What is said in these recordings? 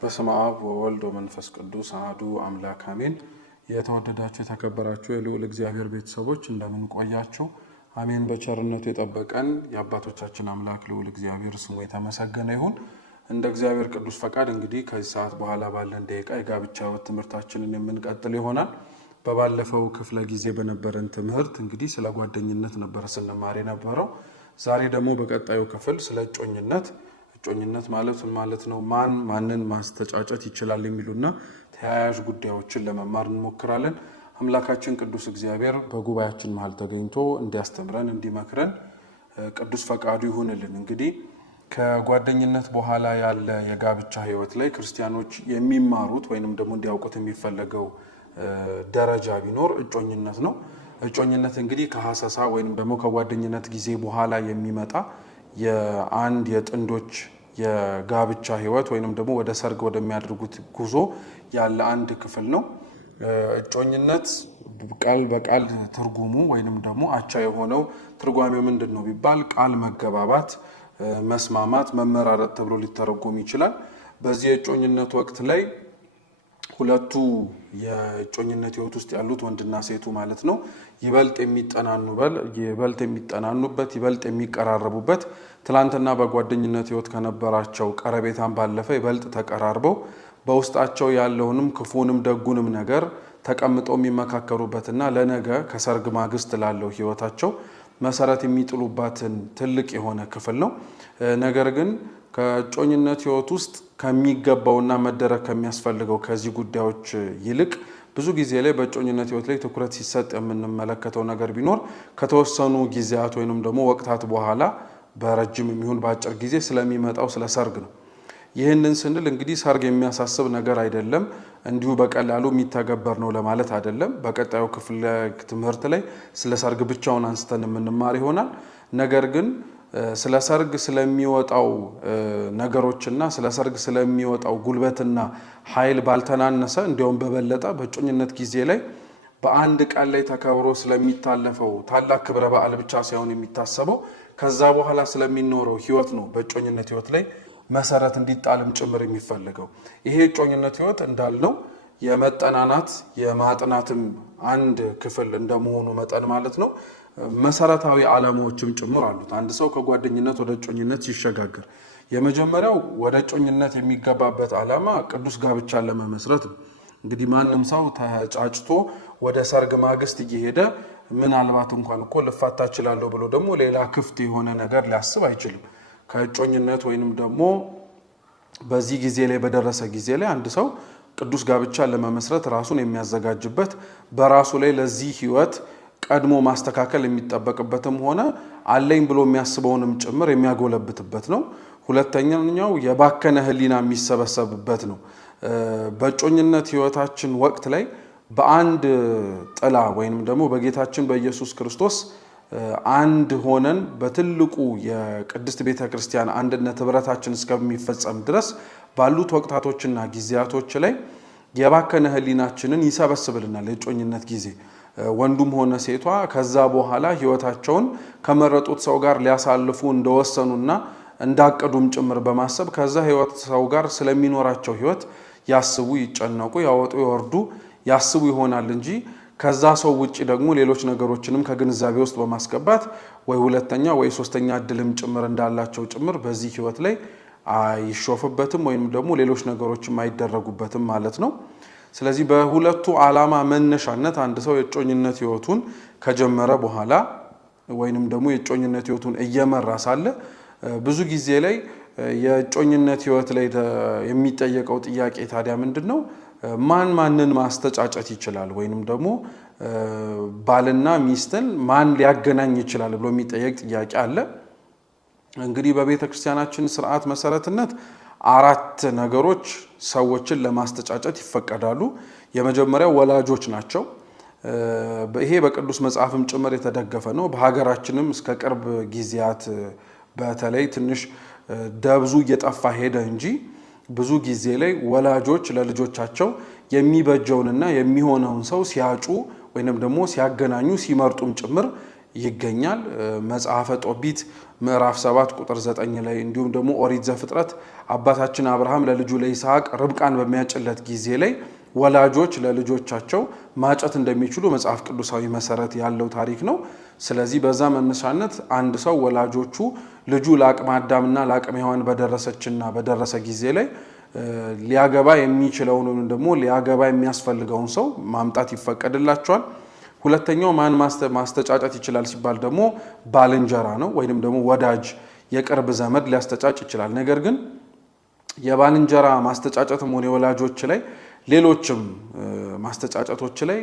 በስመ አብ ወወልድ ወመንፈስ ቅዱስ አሐዱ አምላክ አሜን። የተወደዳችሁ የተከበራችሁ የልዑል እግዚአብሔር ቤተሰቦች እንደምን ቆያችሁ? አሜን። በቸርነቱ የጠበቀን የአባቶቻችን አምላክ ልዑል እግዚአብሔር ስሙ የተመሰገነ ይሁን። እንደ እግዚአብሔር ቅዱስ ፈቃድ እንግዲህ ከዚህ ሰዓት በኋላ ባለን ደቂቃ የጋብቻ ሕይወት ትምህርታችንን የምንቀጥል ይሆናል። በባለፈው ክፍለ ጊዜ በነበረን ትምህርት እንግዲህ ስለ ጓደኝነት ነበር ስንማር የነበረው። ዛሬ ደግሞ በቀጣዩ ክፍል ስለ እጮኝነት ማለት ነው፣ ማንን ማስተጫጨት ይችላል የሚሉና ተያያዥ ጉዳዮችን ለመማር እንሞክራለን። አምላካችን ቅዱስ እግዚአብሔር በጉባኤያችን መሃል ተገኝቶ እንዲያስተምረን እንዲመክረን ቅዱስ ፈቃዱ ይሁንልን። እንግዲህ ከጓደኝነት በኋላ ያለ የጋብቻ ሕይወት ላይ ክርስቲያኖች የሚማሩት ወይንም ደግሞ እንዲያውቁት የሚፈለገው ደረጃ ቢኖር እጮኝነት ነው። እጮኝነት እንግዲህ ከሐሰሳ ወይንም ደግሞ ከጓደኝነት ጊዜ በኋላ የሚመጣ የአንድ የጥንዶች የጋብቻ ሕይወት ወይንም ደግሞ ወደ ሰርግ ወደሚያደርጉት ጉዞ ያለ አንድ ክፍል ነው። እጮኝነት ቃል በቃል ትርጉሙ ወይንም ደግሞ አቻ የሆነው ትርጓሜው ምንድን ነው ቢባል ቃል መገባባት፣ መስማማት፣ መመራረጥ ተብሎ ሊተረጎም ይችላል። በዚህ የእጮኝነት ወቅት ላይ ሁለቱ የእጮኝነት ሕይወት ውስጥ ያሉት ወንድና ሴቱ ማለት ነው ይበልጥ የሚጠናኑበት ይበልጥ የሚቀራረቡበት ትላንትና በጓደኝነት ሕይወት ከነበራቸው ቀረቤታን ባለፈ ይበልጥ ተቀራርበው በውስጣቸው ያለውንም ክፉንም ደጉንም ነገር ተቀምጠው የሚመካከሩበትና ለነገ ከሰርግ ማግስት ላለው ሕይወታቸው መሰረት የሚጥሉባትን ትልቅ የሆነ ክፍል ነው። ነገር ግን ከእጮኝነት ሕይወት ውስጥ ከሚገባውና መደረግ ከሚያስፈልገው ከዚህ ጉዳዮች ይልቅ ብዙ ጊዜ ላይ በእጮኝነት ሕይወት ላይ ትኩረት ሲሰጥ የምንመለከተው ነገር ቢኖር ከተወሰኑ ጊዜያት ወይንም ደግሞ ወቅታት በኋላ በረጅም የሚሆን በአጭር ጊዜ ስለሚመጣው ስለ ሰርግ ነው። ይህንን ስንል እንግዲህ ሰርግ የሚያሳስብ ነገር አይደለም፣ እንዲሁ በቀላሉ የሚተገበር ነው ለማለት አይደለም። በቀጣዩ ክፍለ ትምህርት ላይ ስለ ሰርግ ብቻውን አንስተን የምንማር ይሆናል። ነገር ግን ስለ ሰርግ ስለሚወጣው ነገሮችና ስለ ሰርግ ስለሚወጣው ጉልበትና ኃይል ባልተናነሰ እንዲያውም በበለጠ በእጮኝነት ጊዜ ላይ በአንድ ቀን ላይ ተከብሮ ስለሚታለፈው ታላቅ ክብረ በዓል ብቻ ሳይሆን የሚታሰበው ከዛ በኋላ ስለሚኖረው ሕይወት ነው። በእጮኝነት ሕይወት ላይ መሰረት እንዲጣልም ጭምር የሚፈልገው ይሄ እጮኝነት ሕይወት እንዳልነው የመጠናናት የማጥናትም አንድ ክፍል እንደመሆኑ መጠን ማለት ነው መሰረታዊ ዓላማዎችም ጭምር አሉት። አንድ ሰው ከጓደኝነት ወደ እጮኝነት ሲሸጋገር የመጀመሪያው ወደ እጮኝነት የሚገባበት ዓላማ ቅዱስ ጋብቻን ለመመስረት ነው። እንግዲህ ማንም ሰው ተጫጭቶ ወደ ሰርግ ማግስት እየሄደ ምናልባት እንኳን እኮ ልፋታ እችላለሁ ብሎ ደግሞ ሌላ ክፍት የሆነ ነገር ሊያስብ አይችልም። ከእጮኝነት ወይንም ደግሞ በዚህ ጊዜ ላይ በደረሰ ጊዜ ላይ አንድ ሰው ቅዱስ ጋብቻን ለመመስረት ራሱን የሚያዘጋጅበት በራሱ ላይ ለዚህ ሕይወት ቀድሞ ማስተካከል የሚጠበቅበትም ሆነ አለኝ ብሎ የሚያስበውንም ጭምር የሚያጎለብትበት ነው። ሁለተኛው የባከነ ሕሊና የሚሰበሰብበት ነው። በእጮኝነት ሕይወታችን ወቅት ላይ በአንድ ጥላ ወይንም ደግሞ በጌታችን በኢየሱስ ክርስቶስ አንድ ሆነን በትልቁ የቅድስት ቤተ ክርስቲያን አንድነት ህብረታችን እስከሚፈጸም ድረስ ባሉት ወቅታቶችና ጊዜያቶች ላይ የባከነ ሕሊናችንን ይሰበስብልናል። የእጮኝነት ጊዜ ወንዱም ሆነ ሴቷ ከዛ በኋላ ሕይወታቸውን ከመረጡት ሰው ጋር ሊያሳልፉ እንደወሰኑና እንዳቀዱም ጭምር በማሰብ ከዛ ሕይወት ሰው ጋር ስለሚኖራቸው ሕይወት ያስቡ፣ ይጨነቁ፣ ያወጡ፣ ይወርዱ ያስቡ ይሆናል እንጂ ከዛ ሰው ውጪ ደግሞ ሌሎች ነገሮችንም ከግንዛቤ ውስጥ በማስገባት ወይ ሁለተኛ ወይ ሶስተኛ እድልም ጭምር እንዳላቸው ጭምር በዚህ ሕይወት ላይ አይሾፍበትም ወይም ደግሞ ሌሎች ነገሮችም አይደረጉበትም ማለት ነው። ስለዚህ በሁለቱ ዓላማ መነሻነት አንድ ሰው የእጮኝነት ሕይወቱን ከጀመረ በኋላ ወይንም ደግሞ የእጮኝነት ሕይወቱን እየመራ ሳለ ብዙ ጊዜ ላይ የእጮኝነት ሕይወት ላይ የሚጠየቀው ጥያቄ ታዲያ ምንድነው? ማንን ማስተጫጨት ይችላል ወይንም ደግሞ ባልና ሚስትን ማን ሊያገናኝ ይችላል ብሎ የሚጠየቅ ጥያቄ አለ። እንግዲህ በቤተ ክርስቲያናችን ስርዓት መሰረትነት አራት ነገሮች ሰዎችን ለማስተጫጨት ይፈቀዳሉ። የመጀመሪያው ወላጆች ናቸው። ይሄ በቅዱስ መጽሐፍም ጭምር የተደገፈ ነው። በሀገራችንም እስከ ቅርብ ጊዜያት በተለይ ትንሽ ደብዙ እየጠፋ ሄደ እንጂ ብዙ ጊዜ ላይ ወላጆች ለልጆቻቸው የሚበጀውንና የሚሆነውን ሰው ሲያጩ ወይንም ደግሞ ሲያገናኙ ሲመርጡም ጭምር ይገኛል። መጽሐፈ ጦቢት ምዕራፍ 7 ቁጥር 9 ላይ እንዲሁም ደግሞ ኦሪት ዘፍጥረት አባታችን አብርሃም ለልጁ ለይስሐቅ ርብቃን በሚያጭለት ጊዜ ላይ ወላጆች ለልጆቻቸው ማጨት እንደሚችሉ መጽሐፍ ቅዱሳዊ መሰረት ያለው ታሪክ ነው። ስለዚህ በዛ መነሻነት አንድ ሰው ወላጆቹ ልጁ ለአቅመ አዳምና ለአቅመ ሔዋን በደረሰ ጊዜ ላይ ሊያገባ የሚችለውን ወይም ደግሞ ሊያገባ የሚያስፈልገውን ሰው ማምጣት ይፈቀድላቸዋል። ሁለተኛው ማን ማስተጫጨት ይችላል ሲባል ደግሞ ባልንጀራ ነው ወይንም ደግሞ ወዳጅ የቅርብ ዘመድ ሊያስተጫጭ ይችላል። ነገር ግን የባልንጀራ ማስተጫጨትም ሆነ የወላጆች ላይ ሌሎችም ማስተጫጨቶች ላይ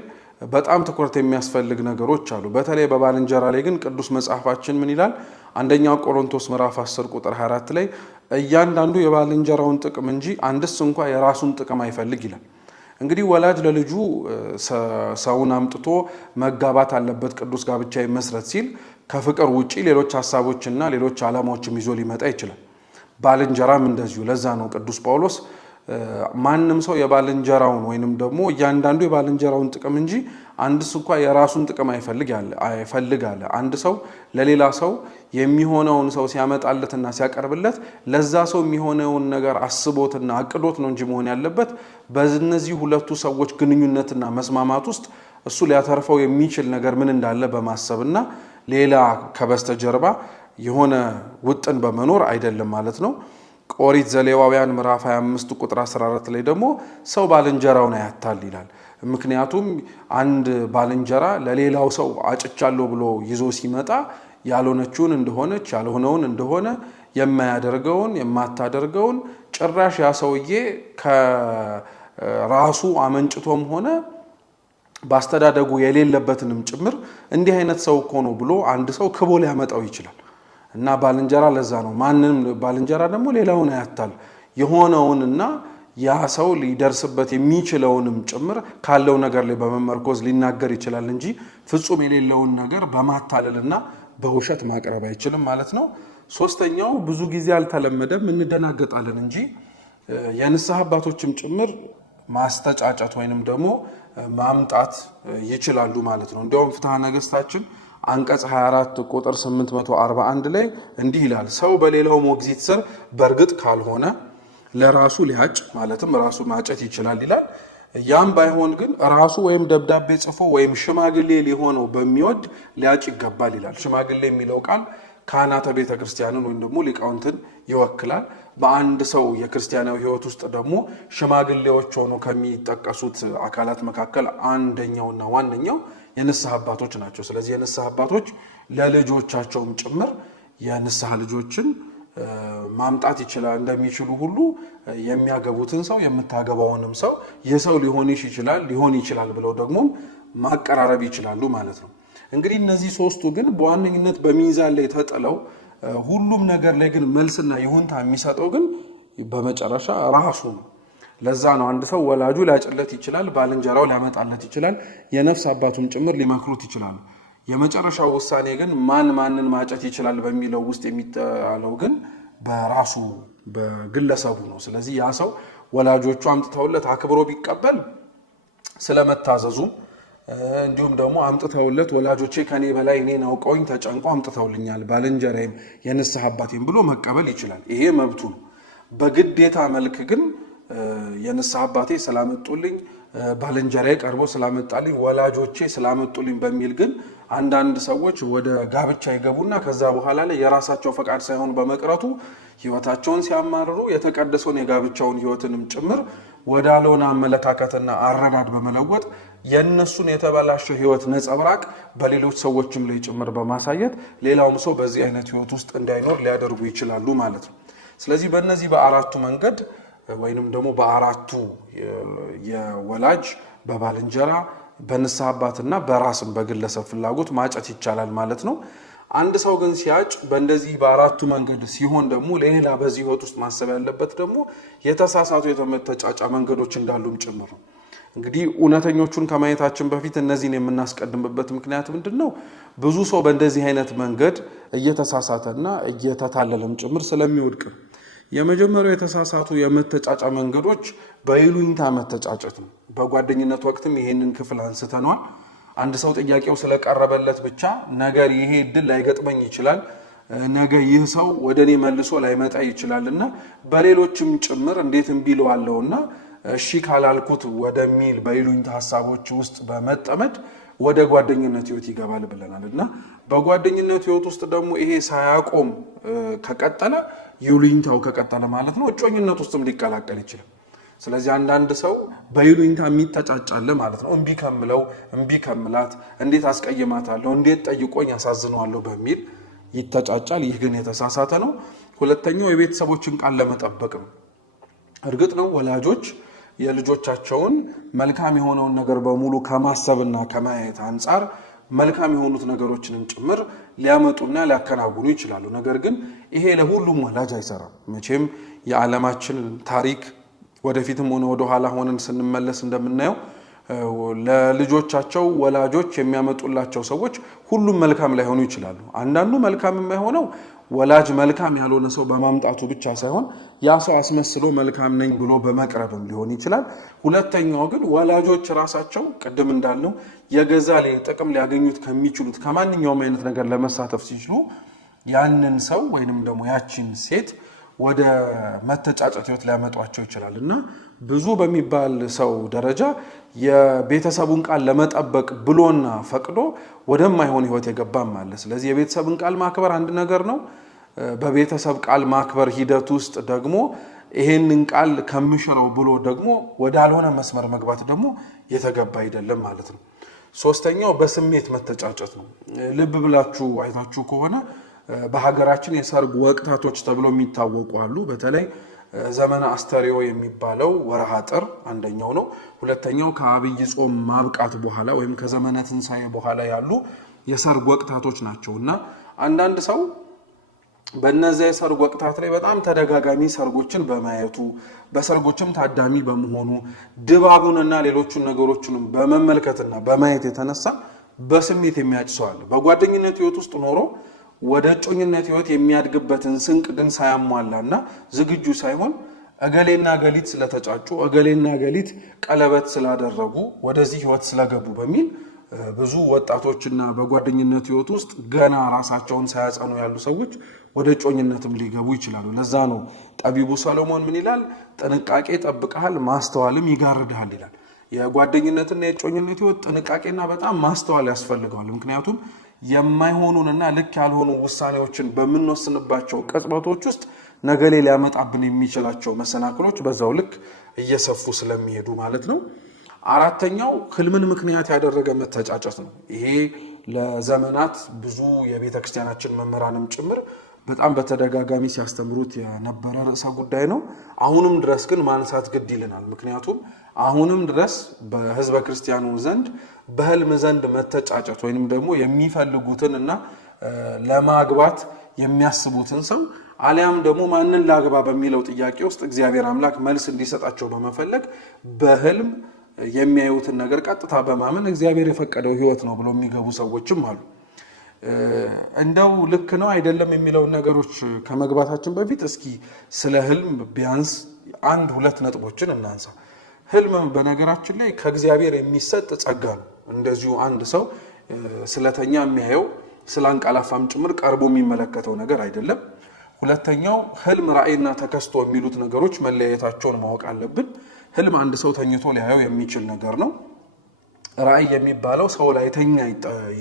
በጣም ትኩረት የሚያስፈልግ ነገሮች አሉ። በተለይ በባልንጀራ ላይ ግን ቅዱስ መጽሐፋችን ምን ይላል? አንደኛው ቆሮንቶስ ምዕራፍ 10 ቁጥር 24 ላይ እያንዳንዱ የባልንጀራውን ጥቅም እንጂ አንድስ እንኳ የራሱን ጥቅም አይፈልግ ይላል። እንግዲህ ወላጅ ለልጁ ሰውን አምጥቶ መጋባት አለበት ቅዱስ ጋብቻ ይመስረት ሲል ከፍቅር ውጪ ሌሎች ሐሳቦችና ሌሎች ዓላማዎችም ይዞ ሊመጣ ይችላል። ባልንጀራም እንደዚሁ። ለዛ ነው ቅዱስ ጳውሎስ ማንም ሰው የባልንጀራውን ወይንም ደግሞ እያንዳንዱ የባልንጀራውን ጥቅም እንጂ አንድስ እንኳ የራሱን ጥቅም አይፈልግ አለ። አንድ ሰው ለሌላ ሰው የሚሆነውን ሰው ሲያመጣለትና ሲያቀርብለት ለዛ ሰው የሚሆነውን ነገር አስቦትና አቅዶት ነው እንጂ መሆን ያለበት በእነዚህ ሁለቱ ሰዎች ግንኙነትና መስማማት ውስጥ እሱ ሊያተርፈው የሚችል ነገር ምን እንዳለ በማሰብና ሌላ ከበስተጀርባ የሆነ ውጥን በመኖር አይደለም ማለት ነው። ኦሪት ዘሌዋውያን ምዕራፍ 25 ቁጥር 14 ላይ ደግሞ ሰው ባልንጀራውን አያታል ይላል። ምክንያቱም አንድ ባልንጀራ ለሌላው ሰው አጭቻለሁ ብሎ ይዞ ሲመጣ ያልሆነችውን እንደሆነች ያልሆነውን እንደሆነ የማያደርገውን የማታደርገውን ጭራሽ ያ ሰውዬ ከራሱ አመንጭቶም ሆነ ባስተዳደጉ የሌለበትንም ጭምር እንዲህ አይነት ሰው እኮ ነው ብሎ አንድ ሰው ክቦ ሊያመጣው ይችላል። እና ባልንጀራ ለዛ ነው ማንንም ባልንጀራ ደግሞ ሌላውን አያታል የሆነውንና ያ ሰው ሊደርስበት የሚችለውንም ጭምር ካለው ነገር ላይ በመመርኮዝ ሊናገር ይችላል እንጂ ፍጹም የሌለውን ነገር በማታለልና በውሸት ማቅረብ አይችልም ማለት ነው። ሶስተኛው ብዙ ጊዜ አልተለመደም እንደናገጣለን እንጂ የንስሐ አባቶችም ጭምር ማስተጫጨት ወይንም ደግሞ ማምጣት ይችላሉ ማለት ነው። እንዲያውም ፍትሐ ነገሥታችን አንቀጽ 24 ቁጥር 841 ላይ እንዲህ ይላል፣ ሰው በሌላው ሞግዚት ስር በእርግጥ ካልሆነ ለራሱ ሊያጭ ማለትም ራሱ ማጨት ይችላል ይላል። ያም ባይሆን ግን ራሱ ወይም ደብዳቤ ጽፎ ወይም ሽማግሌ ሊሆነው በሚወድ ሊያጭ ይገባል ይላል። ሽማግሌ የሚለው ቃል ካህናተ ቤተ ክርስቲያንን ወይም ደግሞ ሊቃውንትን ይወክላል። በአንድ ሰው የክርስቲያናዊ ሕይወት ውስጥ ደግሞ ሽማግሌዎች ሆኖ ከሚጠቀሱት አካላት መካከል አንደኛውና ዋነኛው የንስሐ አባቶች ናቸው። ስለዚህ የንስሐ አባቶች ለልጆቻቸውም ጭምር የንስሐ ልጆችን ማምጣት ይችላል እንደሚችሉ ሁሉ የሚያገቡትን ሰው የምታገባውንም ሰው ይህ ሰው ሊሆን ይችላል ብለው ደግሞ ማቀራረብ ይችላሉ ማለት ነው። እንግዲህ እነዚህ ሶስቱ ግን በዋነኝነት በሚዛን ላይ ተጥለው ሁሉም ነገር ላይ ግን መልስና ይሁንታ የሚሰጠው ግን በመጨረሻ ራሱ ነው። ለዛ ነው አንድ ሰው ወላጁ ሊያጭለት ይችላል፣ ባልንጀራው ሊያመጣለት ይችላል፣ የነፍስ አባቱም ጭምር ሊመክሩት ይችላል። የመጨረሻው ውሳኔ ግን ማንን ማጨት ይችላል በሚለው ውስጥ የሚጣለው ግን በራሱ በግለሰቡ ነው። ስለዚህ ያ ሰው ወላጆቹ አምጥተውለት አክብሮ ቢቀበል ስለመታዘዙ እንዲሁም ደግሞ አምጥተውለት ወላጆቼ ከኔ በላይ እኔን አውቀውኝ ተጨንቆ አምጥተውልኛል ባልንጀራዬም የንስሐ አባቴም ብሎ መቀበል ይችላል። ይሄ መብቱ ነው። በግዴታ መልክ ግን የንስሐ አባቴ ስላመጡልኝ፣ ባልንጀራዬ ቀርቦ ስላመጣልኝ፣ ወላጆቼ ስላመጡልኝ በሚል ግን አንዳንድ ሰዎች ወደ ጋብቻ ይገቡና ከዛ በኋላ ላይ የራሳቸው ፈቃድ ሳይሆን በመቅረቱ ሕይወታቸውን ሲያማርሩ የተቀደሰውን የጋብቻውን ሕይወትንም ጭምር ወዳልሆነ አመለካከትና አረዳድ በመለወጥ የነሱን የተበላሸ ሕይወት ነጸብራቅ በሌሎች ሰዎችም ላይ ጭምር በማሳየት ሌላውም ሰው በዚህ አይነት ሕይወት ውስጥ እንዳይኖር ሊያደርጉ ይችላሉ ማለት ነው። ስለዚህ በእነዚህ በአራቱ መንገድ ወይንም ደግሞ በአራቱ የወላጅ በባልንጀራ በንስሐ አባትና በራስም በግለሰብ ፍላጎት ማጨት ይቻላል ማለት ነው። አንድ ሰው ግን ሲያጭ በእንደዚህ በአራቱ መንገድ ሲሆን ደግሞ ሌላ በዚህ ሕይወት ውስጥ ማሰብ ያለበት ደግሞ የተሳሳቱ የተመተጫጫ መንገዶች እንዳሉም ጭምር ነው። እንግዲህ እውነተኞቹን ከማየታችን በፊት እነዚህን የምናስቀድምበት ምክንያት ምንድነው? ብዙ ሰው በእንደዚህ አይነት መንገድ እየተሳሳተና እየተታለለም ጭምር ስለሚወድቅ። የመጀመሪያው የተሳሳቱ የመተጫጫ መንገዶች በይሉኝታ መተጫጨት ነው። በጓደኝነት ወቅትም ይሄንን ክፍል አንስተናል። አንድ ሰው ጥያቄው ስለቀረበለት ብቻ ነገር ይሄ እድል ላይገጥመኝ ይችላል፣ ነገ ይህ ሰው ወደኔ መልሶ ላይመጣ ይችላልና በሌሎችም ጭምር እንዴት እምቢለዋለውና እሺ ካላልኩት ወደሚል በይሉኝታ ሐሳቦች ውስጥ በመጠመድ ወደ ጓደኝነት ህይወት ይገባል ብለናልና በጓደኝነት ህይወት ውስጥ ደግሞ ይሄ ሳያቆም ከቀጠለ ይሉኝታው ከቀጠለ ማለት ነው እጮኝነት ውስጥም ሊቀላቀል ይችላል። ስለዚህ አንዳንድ ሰው በይሉኝታ የሚተጫጫለ ማለት ነው። እምቢ ከምለው እምቢ ከምላት እንዴት አስቀይማታለሁ እንዴት ጠይቆኝ ያሳዝነዋለሁ በሚል ይተጫጫል። ይህ ግን የተሳሳተ ነው። ሁለተኛው የቤተሰቦችን ቃል ለመጠበቅ ነው። እርግጥ ነው ወላጆች የልጆቻቸውን መልካም የሆነውን ነገር በሙሉ ከማሰብና ከማየት አንፃር መልካም የሆኑት ነገሮችንም ጭምር ሊያመጡና ሊያከናውኑ ይችላሉ። ነገር ግን ይሄ ለሁሉም ወላጅ አይሰራም። መቼም የዓለማችን ታሪክ ወደፊትም ሆነ ወደ ኋላ ሆነን ስንመለስ እንደምናየው ለልጆቻቸው ወላጆች የሚያመጡላቸው ሰዎች ሁሉም መልካም ላይሆኑ ይችላሉ። አንዳንዱ መልካም የማይሆነው ወላጅ መልካም ያልሆነ ሰው በማምጣቱ ብቻ ሳይሆን ያ ሰው አስመስሎ መልካም ነኝ ብሎ በመቅረብም ሊሆን ይችላል። ሁለተኛው ግን ወላጆች ራሳቸው ቅድም እንዳልነው የገዛ ጥቅም ሊያገኙት ከሚችሉት ከማንኛውም አይነት ነገር ለመሳተፍ ሲችሉ ያንን ሰው ወይንም ደግሞ ያቺን ሴት ወደ መተጫጨት ህይወት ሊያመጧቸው ይችላል እና ብዙ በሚባል ሰው ደረጃ የቤተሰቡን ቃል ለመጠበቅ ብሎና ፈቅዶ ወደማይሆን ህይወት የገባም አለ። ስለዚህ የቤተሰብን ቃል ማክበር አንድ ነገር ነው። በቤተሰብ ቃል ማክበር ሂደት ውስጥ ደግሞ ይሄንን ቃል ከምሽረው ብሎ ደግሞ ወዳልሆነ መስመር መግባት ደግሞ የተገባ አይደለም ማለት ነው። ሶስተኛው በስሜት መተጫጨት ነው። ልብ ብላችሁ አይታችሁ ከሆነ በሀገራችን የሰርግ ወቅታቶች ተብሎ የሚታወቁ አሉ። በተለይ ዘመነ አስተርእዮ የሚባለው ወርሃ ጥር አንደኛው ነው። ሁለተኛው ከአብይ ጾም ማብቃት በኋላ ወይም ከዘመነ ትንሣኤ በኋላ ያሉ የሰርግ ወቅታቶች ናቸውና አንዳንድ ሰው በእነዚያ የሰርግ ወቅታት ላይ በጣም ተደጋጋሚ ሰርጎችን በማየቱ በሰርጎችም ታዳሚ በመሆኑ ድባቡንና ሌሎቹን ነገሮችንም በመመልከትና በማየት የተነሳ በስሜት የሚያጭሰዋል። በጓደኝነት ህይወት ውስጥ ኖሮ ወደ እጮኝነት ህይወት የሚያድግበትን ስንቅ ግን ሳያሟላና ዝግጁ ሳይሆን እገሌና ገሊት ስለተጫጩ እገሌና ገሊት ቀለበት ስላደረጉ ወደዚህ ህይወት ስለገቡ በሚል ብዙ ወጣቶችና በጓደኝነት ህይወት ውስጥ ገና ራሳቸውን ሳያጸኑ ያሉ ሰዎች ወደ እጮኝነትም ሊገቡ ይችላሉ። ለዛ ነው ጠቢቡ ሰሎሞን ምን ይላል? ጥንቃቄ ጠብቀሃል ማስተዋልም ይጋርድሃል ይላል። የጓደኝነትና የእጮኝነት ህይወት ጥንቃቄና በጣም ማስተዋል ያስፈልገዋል። ምክንያቱም የማይሆኑንና ልክ ያልሆኑ ውሳኔዎችን በምንወስንባቸው ቅጽበቶች ውስጥ ነገሌ ሊያመጣብን የሚችላቸው መሰናክሎች በዛው ልክ እየሰፉ ስለሚሄዱ ማለት ነው። አራተኛው ህልምን ምክንያት ያደረገ መተጫጨት ነው። ይሄ ለዘመናት ብዙ የቤተክርስቲያናችን መምህራንም ጭምር በጣም በተደጋጋሚ ሲያስተምሩት የነበረ ርዕሰ ጉዳይ ነው። አሁንም ድረስ ግን ማንሳት ግድ ይለናል። ምክንያቱም አሁንም ድረስ በህዝበ ክርስቲያኑ ዘንድ በህልም ዘንድ መተጫጨት ወይንም ደግሞ የሚፈልጉትን እና ለማግባት የሚያስቡትን ሰው አሊያም ደግሞ ማንን ላግባ በሚለው ጥያቄ ውስጥ እግዚአብሔር አምላክ መልስ እንዲሰጣቸው በመፈለግ በህልም የሚያዩትን ነገር ቀጥታ በማመን እግዚአብሔር የፈቀደው ህይወት ነው ብለው የሚገቡ ሰዎችም አሉ። እንደው ልክ ነው አይደለም የሚለውን ነገሮች ከመግባታችን በፊት እስኪ ስለ ህልም ቢያንስ አንድ ሁለት ነጥቦችን እናንሳ። ህልም በነገራችን ላይ ከእግዚአብሔር የሚሰጥ ጸጋ ነው። እንደዚሁ አንድ ሰው ስለተኛ የሚያየው ስላንቀላፋም ጭምር ቀርቦ የሚመለከተው ነገር አይደለም። ሁለተኛው ህልም ራእይና ተከስቶ የሚሉት ነገሮች መለያየታቸውን ማወቅ አለብን። ህልም አንድ ሰው ተኝቶ ሊያየው የሚችል ነገር ነው። ራእይ የሚባለው ሰው ላይ ተኛ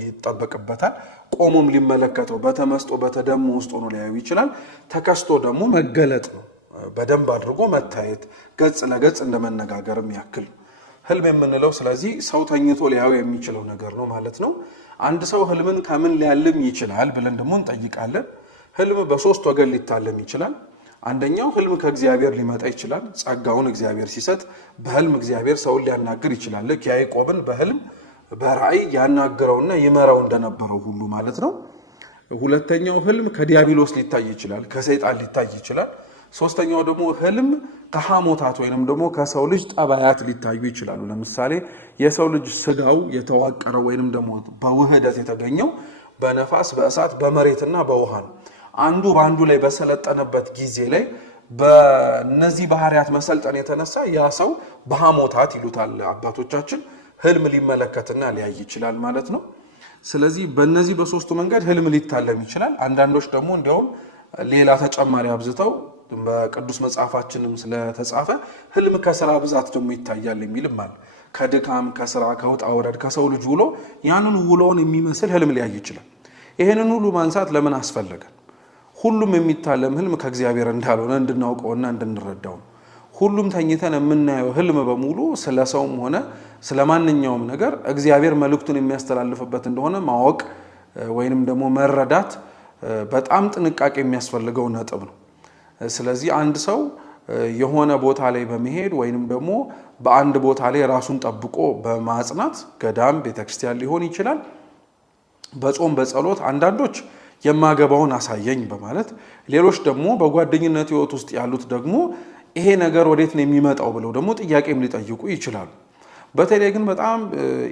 ይጠበቅበታል። ቆሞም ሊመለከተው በተመስጦ በተደሞ ውስጥ ሆኖ ሊያየው ይችላል። ተከስቶ ደግሞ መገለጥ ነው። በደንብ አድርጎ መታየት ገጽ ለገጽ እንደመነጋገርም ያክል ህልም የምንለው ስለዚህ ሰው ተኝቶ ሊያየው የሚችለው ነገር ነው ማለት ነው። አንድ ሰው ህልምን ከምን ሊያልም ይችላል ብለን ደግሞ እንጠይቃለን። ህልም በሶስት ወገን ሊታለም ይችላል። አንደኛው ህልም ከእግዚአብሔር ሊመጣ ይችላል። ጸጋውን እግዚአብሔር ሲሰጥ በህልም እግዚአብሔር ሰውን ሊያናግር ይችላል። ልክ ያዕቆብን በህልም በራእይ ያናግረውና ይመራው እንደነበረው ሁሉ ማለት ነው። ሁለተኛው ህልም ከዲያብሎስ ሊታይ ይችላል፣ ከሰይጣን ሊታይ ይችላል። ሶስተኛው ደግሞ ህልም ከሐሞታት ወይንም ደግሞ ከሰው ልጅ ጠባያት ሊታዩ ይችላሉ። ለምሳሌ የሰው ልጅ ስጋው የተዋቀረው ወይንም ደግሞ በውህደት የተገኘው በነፋስ፣ በእሳት፣ በመሬትና በውሃ ነው። አንዱ በአንዱ ላይ በሰለጠነበት ጊዜ ላይ በእነዚህ ባህሪያት መሰልጠን የተነሳ ያ ሰው በሐሞታት ይሉታል አባቶቻችን ህልም ሊመለከትና ሊያይ ይችላል ማለት ነው። ስለዚህ በእነዚህ በሶስቱ መንገድ ህልም ሊታለም ይችላል። አንዳንዶች ደግሞ እንዲያውም ሌላ ተጨማሪ አብዝተው በቅዱስ መጽሐፋችንም ስለተጻፈ ህልም ከስራ ብዛት ደግሞ ይታያል የሚልም አለ። ከድካም ከስራ ከውጣ ወረድ ከሰው ልጅ ውሎ ያንን ውሎውን የሚመስል ህልም ሊያይ ይችላል። ይሄንን ሁሉ ማንሳት ለምን አስፈለገ? ሁሉም የሚታለም ህልም ከእግዚአብሔር እንዳልሆነ እንድናውቀውና እንድንረዳው። ሁሉም ተኝተን የምናየው ህልም በሙሉ ስለ ሰውም ሆነ ስለ ማንኛውም ነገር እግዚአብሔር መልእክቱን የሚያስተላልፍበት እንደሆነ ማወቅ ወይንም ደግሞ መረዳት በጣም ጥንቃቄ የሚያስፈልገው ነጥብ ነው። ስለዚህ አንድ ሰው የሆነ ቦታ ላይ በመሄድ ወይንም ደግሞ በአንድ ቦታ ላይ ራሱን ጠብቆ በማጽናት ገዳም፣ ቤተክርስቲያን ሊሆን ይችላል። በጾም በጸሎት አንዳንዶች የማገባውን አሳየኝ በማለት ሌሎች ደግሞ በጓደኝነት ህይወት ውስጥ ያሉት ደግሞ ይሄ ነገር ወዴት ነው የሚመጣው ብለው ደግሞ ጥያቄም ሊጠይቁ ይችላሉ። በተለይ ግን በጣም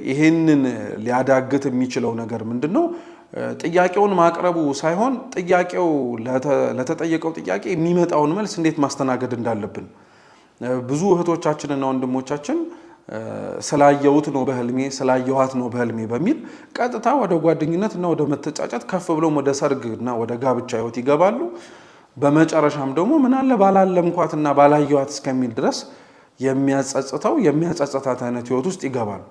ይሄንን ሊያዳግት የሚችለው ነገር ምንድነው? ጥያቄውን ማቅረቡ ሳይሆን ጥያቄው ለተጠየቀው ጥያቄ የሚመጣውን መልስ እንዴት ማስተናገድ እንዳለብን። ብዙ እህቶቻችንና ወንድሞቻችን ስላየሁት ነው በህልሜ ስላየኋት ነው በህልሜ በሚል ቀጥታ ወደ ጓደኝነትና ወደ መተጫጨት ከፍ ብለው ወደ ሰርግና ወደ ጋብቻ ህይወት ይገባሉ። በመጨረሻም ደግሞ ምን አለ ባላለምኳትና ባላየኋት እስከሚል ድረስ የሚያጸጽታት አይነት ህይወት ውስጥ ይገባሉ።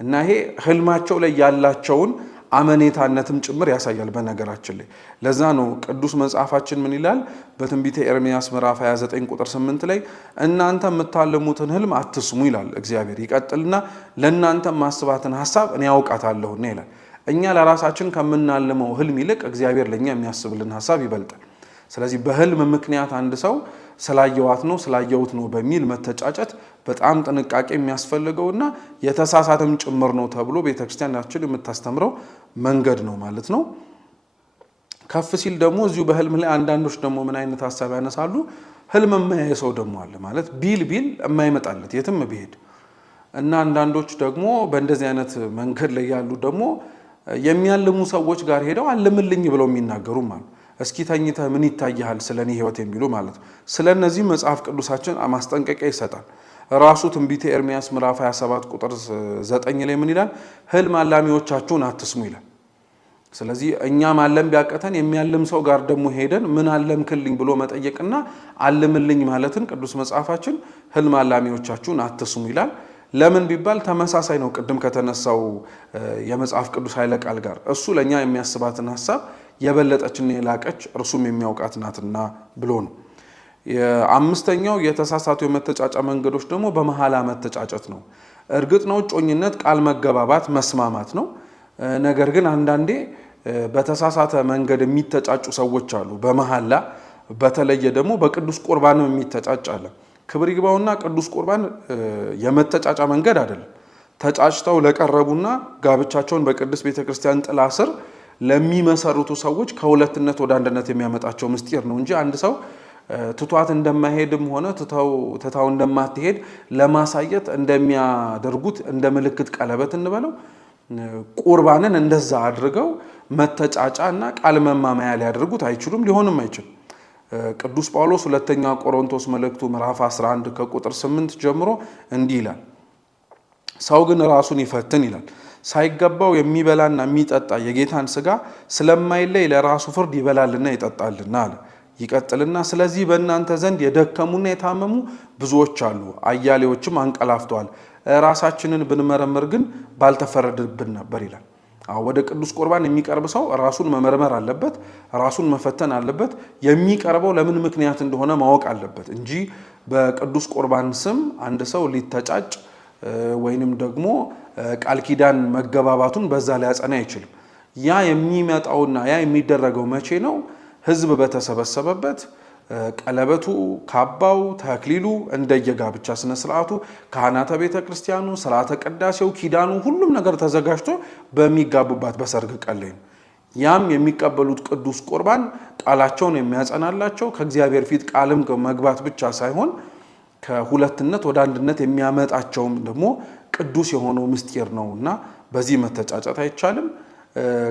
እና ይሄ ህልማቸው ላይ ያላቸውን አመኔታነትም ጭምር ያሳያል። በነገራችን ላይ ለዛ ነው ቅዱስ መጽሐፋችን ምን ይላል? በትንቢተ ኤርምያስ ምዕራፍ 29 ቁጥር 8 ላይ እናንተ የምታለሙትን ህልም አትስሙ ይላል እግዚአብሔር። ይቀጥልና ለእናንተ ማስባትን ሐሳብ እኔ ያውቃታለሁና ይላል። እኛ ለራሳችን ከምናልመው ህልም ይልቅ እግዚአብሔር ለኛ የሚያስብልን ሐሳብ ይበልጣል። ስለዚህ በህልም ምክንያት አንድ ሰው ስላየዋት ነው ስላየውት ነው በሚል መተጫጨት በጣም ጥንቃቄ የሚያስፈልገውና የተሳሳተም ጭምር ነው ተብሎ ቤተክርስቲያናችን የምታስተምረው መንገድ ነው ማለት ነው። ከፍ ሲል ደግሞ እዚሁ በህልም ላይ አንዳንዶች ደግሞ ምን አይነት ሐሳብ ያነሳሉ? ህልም የማያይ ሰው ደግሞ አለ ማለት ቢል የማይመጣለት የትም ቢሄድ እና አንዳንዶች ደግሞ በእንደዚህ አይነት መንገድ ላይ ያሉ ደግሞ የሚያልሙ ሰዎች ጋር ሄደው አልምልኝ ብለው የሚናገሩም አሉ። እስኪ ተኝተህ ምን ይታያል ስለኔ ህይወት የሚሉ ማለት ነው። ስለነዚህ መጽሐፍ ቅዱሳችን ማስጠንቀቂያ ይሰጣል። ራሱ ትንቢተ ኤርምያስ ምዕራፍ 27 ቁጥር 9 ላይ ምን ይላል? ህልም አላሚዎቻችሁን አትስሙ ይላል። ስለዚህ እኛ ማለም ቢያቀተን የሚያልም ሰው ጋር ደግሞ ሄደን ምን አለምክልኝ ብሎ መጠየቅና አልምልኝ ማለትን ቅዱስ መጽሐፋችን ህልም አላሚዎቻችሁን አትስሙ ይላል። ለምን ቢባል ተመሳሳይ ነው ቅድም ከተነሳው የመጽሐፍ ቅዱስ ኃይለ ቃል ጋር። እሱ ለኛ የሚያስባትን ሐሳብ የበለጠችና የላቀች እርሱም የሚያውቃት ናትና ብሎ ነው። የአምስተኛው የተሳሳቱ የመተጫጫ መንገዶች ደግሞ በመሐላ መተጫጨት ነው። እርግጥ ነው ጮኝነት ቃል መገባባት መስማማት ነው። ነገር ግን አንዳንዴ በተሳሳተ መንገድ የሚተጫጩ ሰዎች አሉ። በመሐላ በተለየ ደግሞ በቅዱስ ቁርባንም የሚተጫጭ አለ። ክብር ይግባውና ቅዱስ ቁርባን የመተጫጫ መንገድ አይደለም። ተጫጭተው ለቀረቡና ጋብቻቸውን በቅድስት ቤተክርስቲያን ጥላ ስር ለሚመሰርቱ ሰዎች ከሁለትነት ወደ አንድነት የሚያመጣቸው ምስጢር ነው እንጂ አንድ ሰው ትቷት እንደማይሄድም ሆነ ትታው እንደማትሄድ ለማሳየት እንደሚያደርጉት እንደ ምልክት ቀለበት እንበለው ቁርባንን እንደዛ አድርገው መተጫጫ እና ቃል መማማያ ሊያደርጉት አይችሉም፣ ሊሆንም አይችልም። ቅዱስ ጳውሎስ ሁለተኛ ቆሮንቶስ መልእክቱ ምዕራፍ 11 ከቁጥር 8 ጀምሮ እንዲህ ይላል፣ ሰው ግን ራሱን ይፈትን ይላል፣ ሳይገባው የሚበላና የሚጠጣ የጌታን ሥጋ ስለማይለይ ለራሱ ፍርድ ይበላልና ይጠጣልና አለ። ይቀጥልና ስለዚህ በእናንተ ዘንድ የደከሙና የታመሙ ብዙዎች አሉ፣ አያሌዎችም አንቀላፍተዋል። ራሳችንን ብንመረምር ግን ባልተፈረደብን ነበር ይላል። ወደ ቅዱስ ቁርባን የሚቀርብ ሰው ራሱን መመርመር አለበት፣ ራሱን መፈተን አለበት። የሚቀርበው ለምን ምክንያት እንደሆነ ማወቅ አለበት እንጂ በቅዱስ ቁርባን ስም አንድ ሰው ሊተጫጭ ወይንም ደግሞ ቃል ኪዳን መገባባቱን በዛ ሊያጸና አይችልም። ያ የሚመጣውና ያ የሚደረገው መቼ ነው? ሕዝብ በተሰበሰበበት ቀለበቱ፣ ካባው፣ ተክሊሉ እንደየጋብቻ ስነ ስርዓቱ፣ ካህናተ ቤተ ክርስቲያኑ፣ ስርዓተ ቅዳሴው፣ ኪዳኑ፣ ሁሉም ነገር ተዘጋጅቶ በሚጋቡባት በሰርግ ቀን ላይ ነው። ያም የሚቀበሉት ቅዱስ ቁርባን ቃላቸውን የሚያጸናላቸው ከእግዚአብሔር ፊት ቃልም መግባት ብቻ ሳይሆን ከሁለትነት ወደ አንድነት የሚያመጣቸውም ደግሞ ቅዱስ የሆነው ምስጢር ነውና በዚህ መተጫጨት አይቻልም።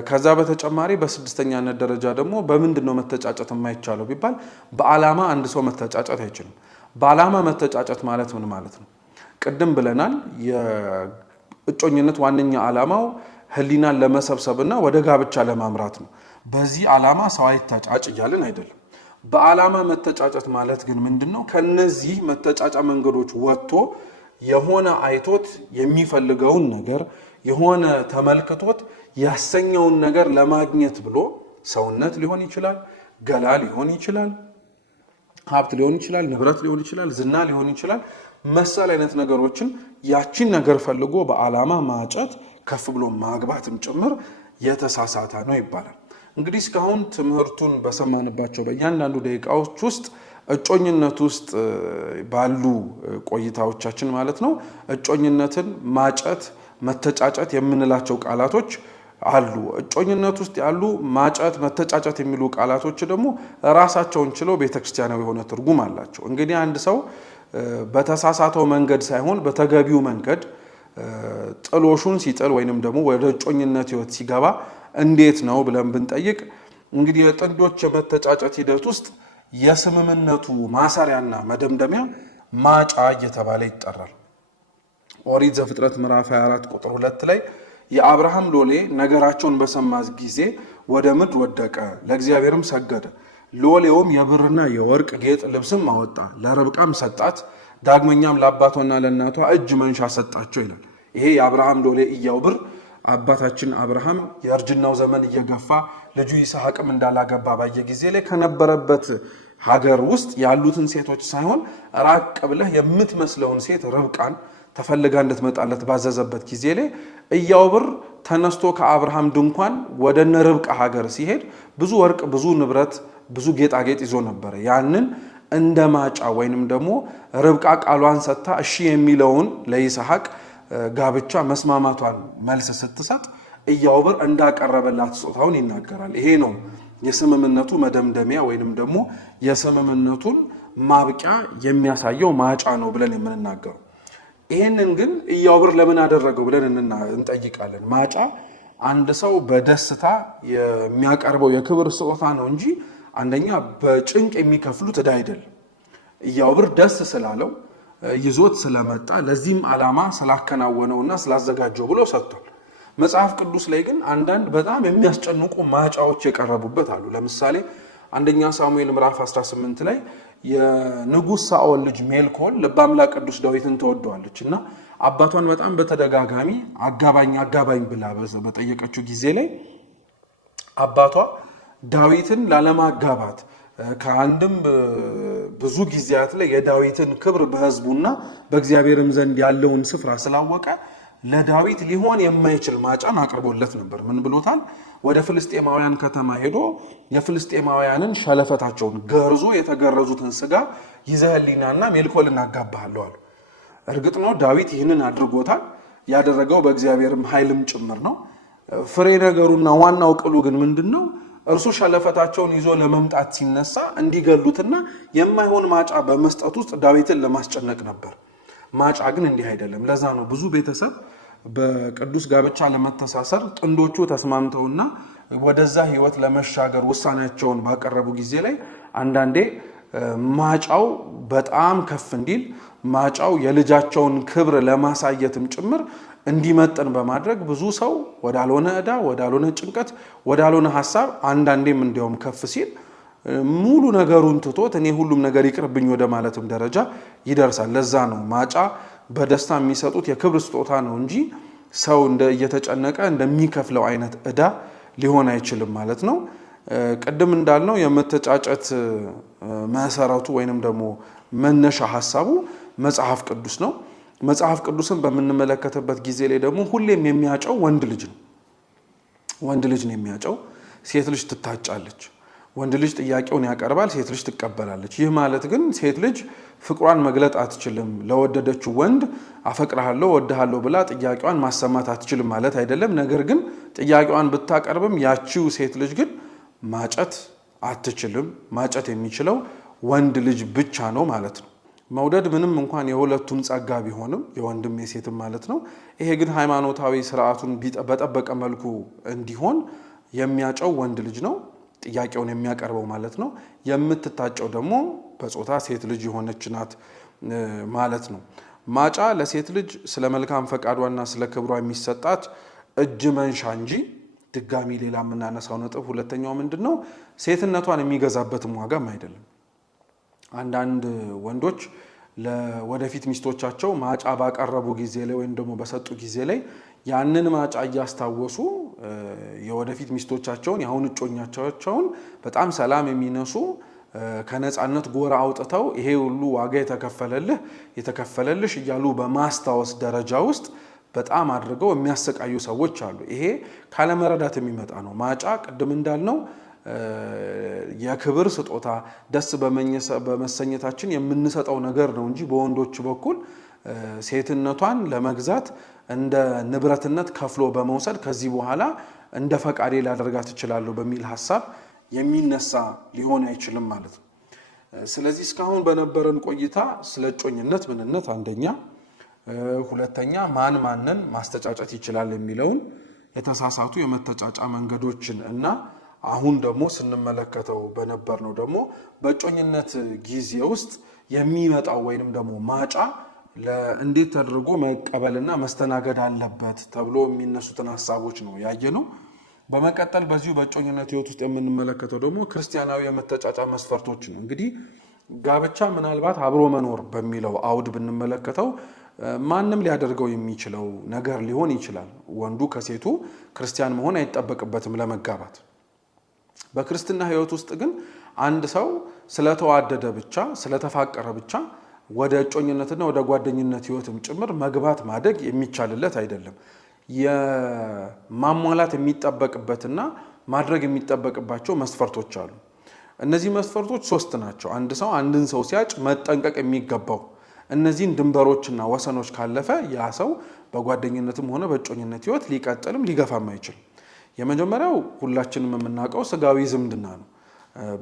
ከዛ በተጨማሪ በስድስተኛነት ደረጃ ደግሞ በምንድነው መተጫጨት የማይቻለው ቢባል በዓላማ አንድ ሰው መተጫጨት አይችልም። በዓላማ መተጫጨት ማለት ምን ማለት ነው? ቅድም ብለናል። የእጮኝነት ዋነኛ ዓላማው ህሊናን ለመሰብሰብና ወደ ጋብቻ ለማምራት ነው። በዚህ ዓላማ ሰው አይተጫጭ እያልን አይደለም። በዓላማ መተጫጨት ማለት ግን ምንድነው? ከነዚህ መተጫጫ መንገዶች ወጥቶ የሆነ አይቶት የሚፈልገውን ነገር የሆነ ተመልክቶት ያሰኘውን ነገር ለማግኘት ብሎ ሰውነት ሊሆን ይችላል፣ ገላ ሊሆን ይችላል፣ ሀብት ሊሆን ይችላል፣ ንብረት ሊሆን ይችላል፣ ዝና ሊሆን ይችላል፣ መሰል አይነት ነገሮችን ያቺን ነገር ፈልጎ በዓላማ ማጨት ከፍ ብሎ ማግባትም ጭምር የተሳሳተ ነው ይባላል። እንግዲህ እስካሁን ትምህርቱን በሰማንባቸው በእያንዳንዱ ደቂቃዎች ውስጥ እጮኝነት ውስጥ ባሉ ቆይታዎቻችን ማለት ነው እጮኝነትን ማጨት፣ መተጫጨት የምንላቸው ቃላቶች አሉ። እጮኝነት ውስጥ ያሉ ማጨት፣ መተጫጨት የሚሉ ቃላቶች ደግሞ ራሳቸውን ችለው ቤተክርስቲያናዊ የሆነ ትርጉም አላቸው። እንግዲህ አንድ ሰው በተሳሳተው መንገድ ሳይሆን በተገቢው መንገድ ጥሎሹን ሲጥል ወይንም ደግሞ ወደ እጮኝነት ህይወት ሲገባ እንዴት ነው ብለን ብንጠይቅ እንግዲህ የጥንዶች የመተጫጨት ሂደት ውስጥ የስምምነቱ ማሰሪያና መደምደሚያ ማጫ እየተባለ ይጠራል። ኦሪት ዘፍጥረት ምዕራፍ 24 ቁጥር 2 ላይ የአብርሃም ሎሌ ነገራቸውን በሰማ ጊዜ ወደ ምድር ወደቀ፣ ለእግዚአብሔርም ሰገደ። ሎሌውም የብርና የወርቅ ጌጥ ልብስም አወጣ፣ ለርብቃም ሰጣት። ዳግመኛም ለአባቷና ለእናቷ እጅ መንሻ ሰጣቸው ይላል። ይሄ የአብርሃም ሎሌ ኢያዕብር አባታችን አብርሃም የእርጅናው ዘመን እየገፋ ልጁ ይስሐቅም እንዳላገባ ባየ ጊዜ ላይ ከነበረበት ሀገር ውስጥ ያሉትን ሴቶች ሳይሆን ራቅ ብለህ የምትመስለውን ሴት ርብቃን ተፈልጋ እንድትመጣለት ባዘዘበት ጊዜ ላይ ኢያዕብር ተነስቶ ከአብርሃም ድንኳን ወደ ርብቃ ሀገር ሲሄድ ብዙ ወርቅ፣ ብዙ ንብረት፣ ብዙ ጌጣጌጥ ይዞ ነበረ። ያንን እንደ ማጫ ወይንም ደግሞ ርብቃ ቃሏን ሰጥታ እሺ የሚለውን ለይስሐቅ ጋብቻ መስማማቷን መልስ ስትሰጥ ኢያዕብር እንዳቀረበላት ስጦታውን ይናገራል። ይሄ ነው የስምምነቱ መደምደሚያ ወይንም ደግሞ የስምምነቱን ማብቂያ የሚያሳየው ማጫ ነው ብለን የምንናገረው። ይሄንን ግን ኢያዕብር ለምን አደረገው ብለን እንጠይቃለን። ማጫ አንድ ሰው በደስታ የሚያቀርበው የክብር ስጦታ ነው እንጂ አንደኛ በጭንቅ የሚከፍሉት ዕዳ አይደለም። ኢያዕብር ደስ ስላለው ይዞት ስለመጣ ለዚህም ዓላማ ስላከናወነውና ስላዘጋጀው ብሎ ሰጥቷል። መጽሐፍ ቅዱስ ላይ ግን አንዳንድ በጣም የሚያስጨንቁ ማጫዎች የቀረቡበት አሉ። ለምሳሌ አንደኛ ሳሙኤል ምዕራፍ 18 ላይ የንጉሥ ሳኦል ልጅ ሜልኮል ልበ አምላክ ቅዱስ ዳዊትን ትወደዋለች እና አባቷን በጣም በተደጋጋሚ አጋባኝ ብላ በጠየቀችው ጊዜ ላይ አባቷ ዳዊትን ላለማጋባት ከአንድም ብዙ ጊዜያት ላይ የዳዊትን ክብር በሕዝቡና በእግዚአብሔርም ዘንድ ያለውን ስፍራ ስላወቀ ለዳዊት ሊሆን የማይችል ማጫን አቅርቦለት ነበር። ምን ብሎታል? ወደ ፍልስጤማውያን ከተማ ሄዶ የፍልስጤማውያንን ሸለፈታቸውን ገርዞ የተገረዙትን ስጋ ይዘህልኝና ሜልኮልን አጋባሃለሁ አለ። እርግጥ ነው ዳዊት ይህንን አድርጎታል። ያደረገው በእግዚአብሔርም ኃይልም ጭምር ነው። ፍሬ ነገሩና ዋናው ቅሉ ግን ምንድነው? እርሱ ሸለፈታቸውን ይዞ ለመምጣት ሲነሳ እንዲገሉትና የማይሆን ማጫ በመስጠት ውስጥ ዳዊትን ለማስጨነቅ ነበር። ማጫ ግን እንዲህ አይደለም። ለዛ ነው ብዙ ቤተሰብ በቅዱስ ጋብቻ ለመተሳሰር ጥንዶቹ ተስማምተውና ወደዛ ህይወት ለመሻገር ውሳኔያቸውን ባቀረቡ ጊዜ ላይ አንዳንዴ ማጫው በጣም ከፍ እንዲል ማጫው የልጃቸውን ክብር ለማሳየትም ጭምር እንዲመጥን በማድረግ ብዙ ሰው ወዳልሆነ ዕዳ፣ ወዳልሆነ ጭንቀት፣ ወዳልሆነ ሐሳብ አንዳንዴም እንዲያውም ከፍ ሲል ሙሉ ነገሩን ትቶት እኔ ሁሉም ነገር ይቅርብኝ ወደ ማለትም ደረጃ ይደርሳል። ለዛ ነው ማጫ በደስታ የሚሰጡት የክብር ስጦታ ነው እንጂ ሰው እየተጨነቀ እንደሚከፍለው አይነት ዕዳ ሊሆን አይችልም ማለት ነው። ቅድም እንዳልነው የመተጫጨት መሰረቱ ወይንም ደግሞ መነሻ ሐሳቡ መጽሐፍ ቅዱስ ነው። መጽሐፍ ቅዱስን በምንመለከትበት ጊዜ ላይ ደግሞ ሁሌም የሚያጨው ወንድ ልጅ ነው። ወንድ ልጅ ነው የሚያጨው። ሴት ልጅ ትታጫለች። ወንድ ልጅ ጥያቄውን ያቀርባል፣ ሴት ልጅ ትቀበላለች። ይህ ማለት ግን ሴት ልጅ ፍቅሯን መግለጥ አትችልም። ለወደደችው ወንድ አፈቅርሃለሁ ወድሃለሁ ብላ ጥያቄዋን ማሰማት አትችልም ማለት አይደለም። ነገር ግን ጥያቄዋን ብታቀርብም ያቺው ሴት ልጅ ግን ማጨት አትችልም። ማጨት የሚችለው ወንድ ልጅ ብቻ ነው ማለት ነው። መውደድ ምንም እንኳን የሁለቱም ጸጋ ቢሆንም የወንድም የሴትም ማለት ነው። ይሄ ግን ሃይማኖታዊ ስርዓቱን በጠበቀ መልኩ እንዲሆን የሚያጨው ወንድ ልጅ ነው፣ ጥያቄውን የሚያቀርበው ማለት ነው። የምትታጨው ደግሞ በጾታ ሴት ልጅ የሆነች ናት ማለት ነው። ማጫ ለሴት ልጅ ስለ መልካም ፈቃዷና ስለ ክብሯ የሚሰጣት እጅ መንሻ እንጂ ድጋሚ ሌላ የምናነሳው ነጥብ ሁለተኛው ምንድነው? ሴትነቷን የሚገዛበትም ዋጋም አይደለም። አንዳንድ ወንዶች ለወደፊት ሚስቶቻቸው ማጫ ባቀረቡ ጊዜ ላይ ወይም ደግሞ በሰጡ ጊዜ ላይ ያንን ማጫ እያስታወሱ የወደፊት ሚስቶቻቸውን የአሁን እጮኛቸውን በጣም ሰላም የሚነሱ ከነፃነት ጎራ አውጥተው ይሄ ሁሉ ዋጋ የተከፈለልሽ እያሉ በማስታወስ ደረጃ ውስጥ በጣም አድርገው የሚያሰቃዩ ሰዎች አሉ። ይሄ ካለመረዳት የሚመጣ ነው። ማጫ ቅድም እንዳልነው የክብር ስጦታ ደስ በመሰኘታችን የምንሰጠው ነገር ነው እንጂ በወንዶች በኩል ሴትነቷን ለመግዛት እንደ ንብረትነት ከፍሎ በመውሰድ ከዚህ በኋላ እንደ ፈቃዴ ላደርጋት እችላለሁ በሚል ሐሳብ የሚነሳ ሊሆን አይችልም ማለት ነው። ስለዚህ እስካሁን በነበረን ቆይታ ስለ እጮኝነት ምንነት አንደኛ፣ ሁለተኛ ማንን ማስተጫጨት ይችላል የሚለውን የተሳሳቱ የመተጫጫ መንገዶችን እና አሁን ደግሞ ስንመለከተው በነበር ነው ደግሞ በእጮኝነት ጊዜ ውስጥ የሚመጣው ወይንም ደግሞ ማጫ ለእንዴት ተደርጎ መቀበልና መስተናገድ አለበት ተብሎ የሚነሱትን ሐሳቦች ነው ያየነው። በመቀጠል በዚሁ በእጮኝነት ህይወት ውስጥ የምንመለከተው ደግሞ ክርስቲያናዊ የመተጫጫ መስፈርቶች ነው። እንግዲህ ጋብቻ ምናልባት አብሮ መኖር በሚለው አውድ ብንመለከተው ማንም ሊያደርገው የሚችለው ነገር ሊሆን ይችላል። ወንዱ ከሴቱ ክርስቲያን መሆን አይጠበቅበትም ለመጋባት። በክርስትና ህይወት ውስጥ ግን አንድ ሰው ስለተዋደደ ብቻ ስለተፋቀረ ብቻ ወደ እጮኝነትና ወደ ጓደኝነት ህይወትም ጭምር መግባት ማደግ የሚቻልለት አይደለም። የማሟላት የሚጠበቅበትና ማድረግ የሚጠበቅባቸው መስፈርቶች አሉ። እነዚህ መስፈርቶች 3 ናቸው። አንድ ሰው አንድን ሰው ሲያጭ መጠንቀቅ የሚገባው እነዚህን ድንበሮችና ወሰኖች ካለፈ ያ ሰው በጓደኝነትም ሆነ በእጮኝነት ህይወት ሊቀጥልም ሊገፋም አይችልም። የመጀመሪያው ሁላችንም የምናውቀው ስጋዊ ዝምድና ነው።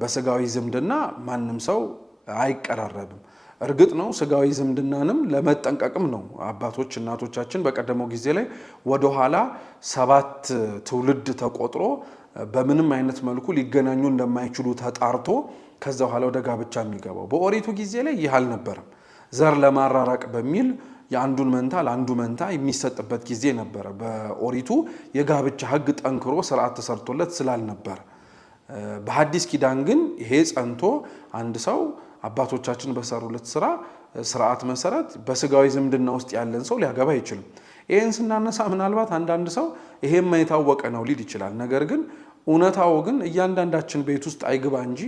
በስጋዊ ዝምድና ማንም ሰው አይቀራረብም። እርግጥ ነው ስጋዊ ዝምድናንም ለመጠንቀቅም ነው አባቶች እናቶቻችን በቀደመው ጊዜ ላይ ወደ ኋላ 7 ትውልድ ተቆጥሮ በምንም አይነት መልኩ ሊገናኙ እንደማይችሉ ተጣርቶ ከዛ በኋላ ወደ ጋብቻ የሚገባው። በኦሪቱ ጊዜ ላይ ይህ አልነበረም። ዘር ለማራራቅ በሚል የአንዱን መንታ ለአንዱ መንታ የሚሰጥበት ጊዜ ነበረ። በኦሪቱ የጋብቻ ሕግ ጠንክሮ ስርዓት ተሰርቶለት ስላልነበረ፣ በሐዲስ ኪዳን ግን ይሄ ጸንቶ አንድ ሰው አባቶቻችን በሰሩለት ስርዓት መሰረት በስጋዊ ዝምድና ውስጥ ያለን ሰው ሊያገባ አይችልም። ይህን ስናነሳ ምናልባት አንዳንድ ሰው ይሄም የታወቀ ነው ሊል ይችላል። ነገር ግን እውነታው ግን እያንዳንዳችን ቤት ውስጥ አይግባ እንጂ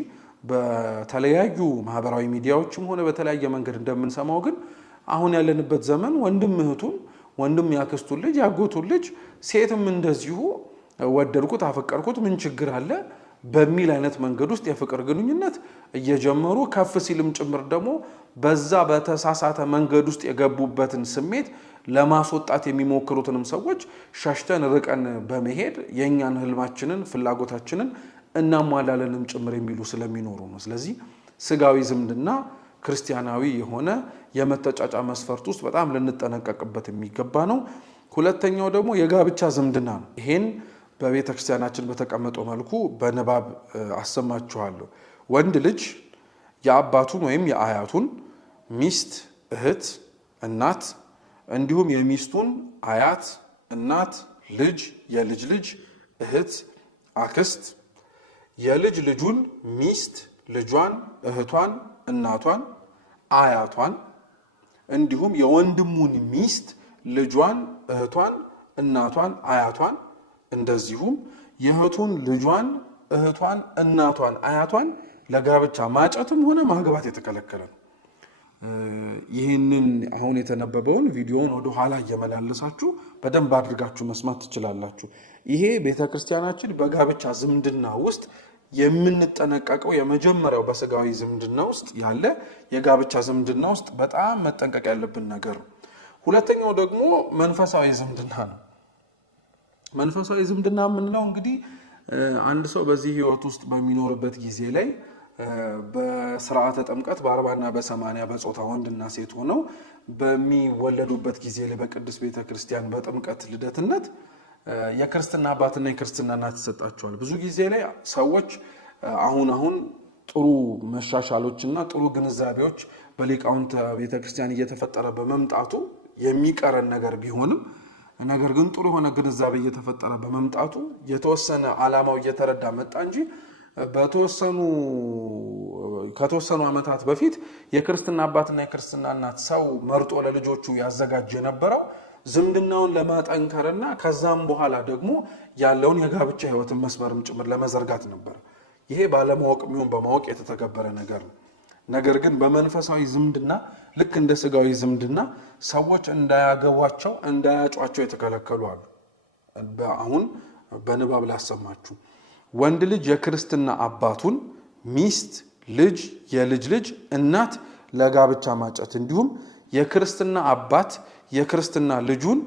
በተለያዩ ማህበራዊ ሚዲያዎችም ሆነ በተለያየ መንገድ እንደምንሰማው ግን አሁን ያለንበት ዘመን ወንድም እህቱን፣ ወንድም ያክስቱን ልጅ ያጎቱን ልጅ፣ ሴትም እንደዚሁ ወደድኩት አፈቀርኩት ምን ችግር አለ በሚል አይነት መንገድ ውስጥ የፍቅር ግንኙነት እየጀመሩ ከፍ ሲልም ጭምር ደግሞ በዛ በተሳሳተ መንገድ ውስጥ የገቡበትን ስሜት ለማስወጣት የሚሞክሩትንም ሰዎች ሸሽተን ርቀን በመሄድ የኛን ህልማችንን ፍላጎታችንን እናሟላለንም ጭምር የሚሉ ስለሚኖሩ ነው። ስለዚህ ስጋዊ ዝምድና ክርስቲያናዊ የሆነ የመተጫጫ መስፈርት ውስጥ በጣም ልንጠነቀቅበት የሚገባ ነው። ሁለተኛው ደግሞ የጋብቻ ዝምድና ነው። ይሄን በቤተ ክርስቲያናችን በተቀመጠው መልኩ በንባብ አሰማችኋለሁ። ወንድ ልጅ የአባቱን ወይም የአያቱን ሚስት፣ እህት፣ እናት እንዲሁም የሚስቱን አያት፣ እናት፣ ልጅ፣ የልጅ ልጅ፣ እህት፣ አክስት፣ የልጅ ልጁን ሚስት፣ ልጇን፣ እህቷን፣ እናቷን፣ አያቷን እንዲሁም የወንድሙን ሚስት፣ ልጇን፣ እህቷን፣ እናቷን፣ አያቷን እንደዚሁም የእህቱን ልጇን፣ እህቷን፣ እናቷን፣ አያቷን ለጋብቻ ማጨትም ሆነ ማግባት የተከለከለ ነው። ይህንን አሁን የተነበበውን ቪዲዮውን ወደ ኋላ እየመላለሳችሁ በደንብ አድርጋችሁ መስማት ትችላላችሁ። ይሄ ቤተክርስቲያናችን በጋብቻ ዝምድና ውስጥ የምንጠነቀቀው የመጀመሪያው በስጋዊ ዝምድና ውስጥ ያለ የጋብቻ ዝምድና ውስጥ በጣም መጠንቀቅ ያለብን ነገር ነው። ሁለተኛው ደግሞ መንፈሳዊ ዝምድና ነው። መንፈሳዊ ዝምድና የምንለው እንግዲህ አንድ ሰው በዚህ ህይወት ውስጥ በሚኖርበት ጊዜ ላይ በስርዓተ ጥምቀት በ40 እና በ80 በጾታ ወንድና ሴት ሆነው በሚወለዱበት ጊዜ ላይ በቅድስት ቤተክርስቲያን በጥምቀት ልደትነት የክርስትና አባትና የክርስትና እናት ተሰጣቸዋል። ብዙ ጊዜ ላይ ሰዎች አሁን ጥሩ መሻሻሎችና ጥሩ ግንዛቤዎች በሊቃውንት ቤተክርስቲያን እየተፈጠረ በመምጣቱ የሚቀረን ነገር ቢሆንም ነገር ግን ጥሩ የሆነ ግንዛቤ እየተፈጠረ በመምጣቱ የተወሰነ ዓላማው እየተረዳ መጣ እንጂ ከተወሰኑ ዓመታት በፊት የክርስትና አባትና የክርስትና እናት ሰው መርጦ ለልጆቹ ያዘጋጀ የነበረው ዝምድናውን ለማጠንከርና ከዛም በኋላ ደግሞ ያለውን የጋብቻ ህይወትን መስመርም ጭምር ለመዘርጋት ነበር። ይሄ ባለማወቅ የሚሆን በማወቅ የተተገበረ ነገር ነው። ነገር ግን በመንፈሳዊ ዝምድና ልክ እንደ ስጋዊ ዝምድና ሰዎች እንዳያገቧቸው እንዳያጯቸው የተከለከሉ አሉ። አሁን በንባብ ላሰማችሁ። ወንድ ልጅ የክርስትና አባቱን ሚስት፣ ልጅ፣ የልጅ ልጅ፣ እናት ለጋብቻ ማጨት እንዲሁም የክርስትና አባት የክርስትና ልጁን